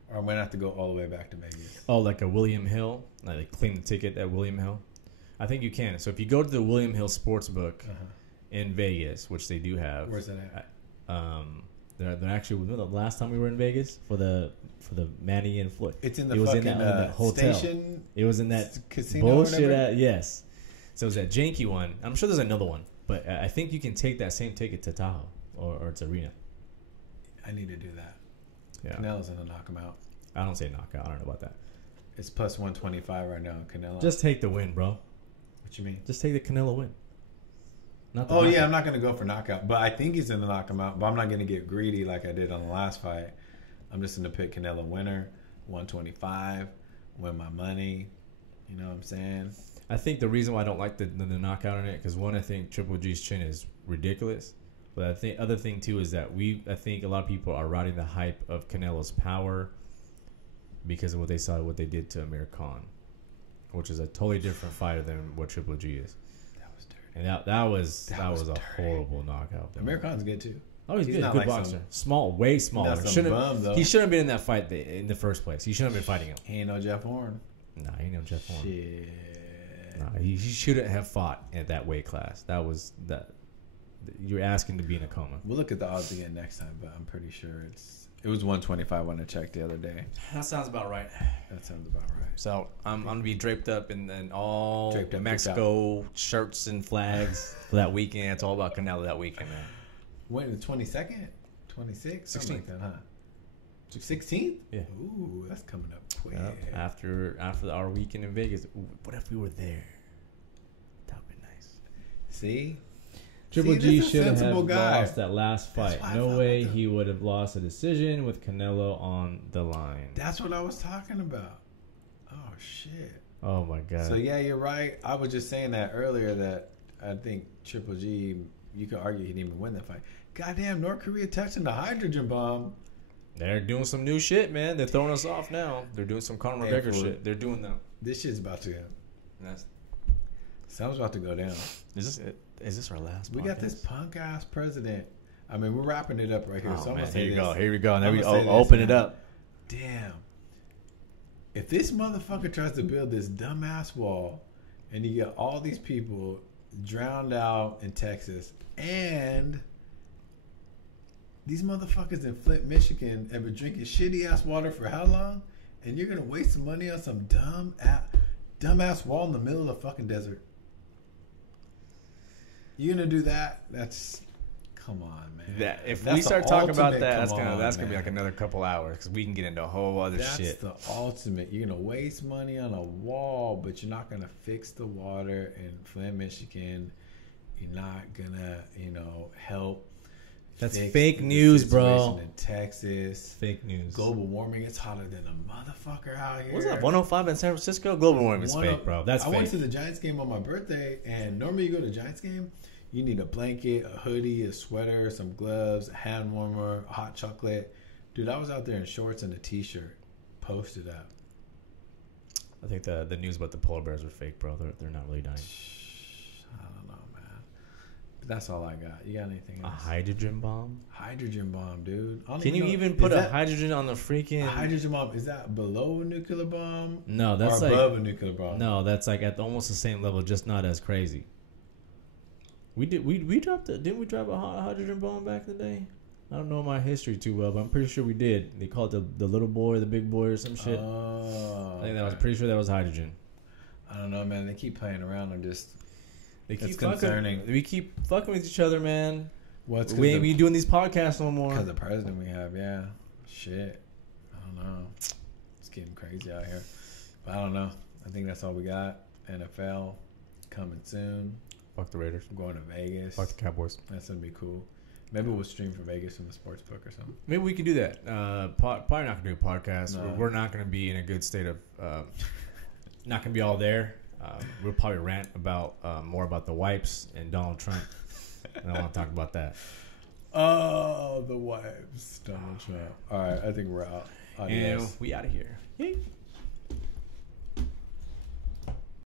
or I might have to go all the way back to Vegas. Oh, like a William Hill, like claim the ticket at William Hill. I think you can. So if you go to the William Hill sports book in Vegas, which they do have, where's that at? They're actually. Remember the last time we were in Vegas for the Manny and Floyd? It's in the fucking in that hotel. station. It was in that casino bullshit. Yes. So it was that janky one. I'm sure there's another one. But I think you can take that same ticket to Tahoe or to Arena. I need to do that. Yeah. Canelo's gonna knock him out. I don't say knockout. I don't know about that. It's plus 125 right now. Canelo. Just take the win, bro. What you mean? Just take the Canelo win. Not the knockout. Yeah, I'm not gonna go for knockout, but I think he's gonna knock him out. But I'm not gonna get greedy like I did on the last fight. I'm just gonna pick Canelo winner, 125, win my money. You know what I'm saying? I think the reason why I don't like the knockout on it, because one, I think Triple G's chin is ridiculous. But I think other thing too is that I think a lot of people are riding the hype of Canelo's power because of what they saw, what they did to Amir Khan, which is a totally different fighter than what Triple G is. That was dirty. And that was a horrible knockout. Amir Khan's good too. Oh, he's good. Good like boxer. Small, way smaller. He shouldn't have been in that fight in the first place. He shouldn't have been fighting him. He ain't no Jeff Horn. Nah, he ain't no Jeff Horn. Shit. Nah, he shouldn't have fought at that weight class. You're asking to be in a coma. We'll look at the odds again next time, but I'm pretty sure it was 125 when I checked the other day. That sounds about right. That sounds about right. So I'm gonna be draped up in all Mexico shirts and flags for that weekend. It's all about Canelo that weekend, man. When the 22nd, 26th, 16th, like that, huh? 16th? Yeah. Ooh, that's coming up quick. Yep. After our weekend in Vegas, what if we were there? That would be nice. See? Triple G should have lost that last fight. No way he would have lost a decision with Canelo on the line. That's what I was talking about. Oh, shit. Oh, my God. So, yeah, you're right. I was just saying that earlier that I think Triple G, you could argue he didn't even win that fight. Goddamn, North Korea touching the hydrogen bomb. They're doing some new shit, man. They're throwing us off now. They're doing some Conor McGregor shit. They're doing that. This shit's about to something's about to go down. Is this our last podcast? We got this punk ass president I mean, we're wrapping it up right here. Oh, so I'm man. gonna say Here you this. go. Here we go. Now we I'ma say this, open it man. up. Damn. If this motherfucker tries to build this dumbass wall and you get all these people drowned out in Texas and these motherfuckers in Flint, Michigan have been drinking shitty ass water for how long? And you're going to waste money on some dumbass wall in the middle of the fucking desert. You're going to do that? That's... Come on, man. If That's we start the talking about ultimate that, come that's on, gonna be man. like another couple hours because we can get into a whole other shit. That's the ultimate. You're gonna waste money on a wall, but you're not gonna fix the water in Flint, Michigan. You're not gonna, help. That's fix fake the news, situation bro. In Texas, Fake news. global warming. It's hotter than a motherfucker out here. What's that? 105 in San Francisco. Global warming is fake, bro. That's I fake. went to the Giants game on my birthday, and normally you go to a Giants game, you need a blanket, a hoodie, a sweater, some gloves, a hand warmer, hot chocolate. Dude, I was out there in shorts and a t-shirt, posted up. I think the news about the polar bears are fake, bro. They're not really dying. I don't know, man. But that's all I got. You got anything A else? hydrogen bomb? Hydrogen bomb, dude. I don't Can you know. even put Is a that- hydrogen on the freaking? a hydrogen bomb? Is that below a nuclear bomb? No, that's or like above a nuclear bomb? no, that's like at almost the same level, just not as crazy. We dropped it. Didn't we drop a hydrogen bomb back in the day? I don't know my history too well, but I'm pretty sure we did. They called it the little boy, the big boy, or some shit. Oh, I think that was okay. pretty sure that was hydrogen. I don't know, man. They keep playing around and just. They It's keep concerning. We keep fucking with each other, man. What's We ain't be doing these podcasts no more. Because the president we have, yeah. Shit. I don't know. It's getting crazy out here. But I don't know. I think that's all we got. NFL coming soon. Fuck the Raiders. I'm going to Vegas. Fuck the Cowboys. That's going to be cool. Maybe we'll stream from Vegas from the sports book or something. Maybe we can do that. Probably not gonna do a podcast. No. We're not gonna be in a good state of. Not gonna be all there. We'll probably rant about more about the wipes and Donald Trump. And I want to talk about that. Oh, the wives. Donald Trump. All right. I think we're out. Adios. And we out of here. Yay.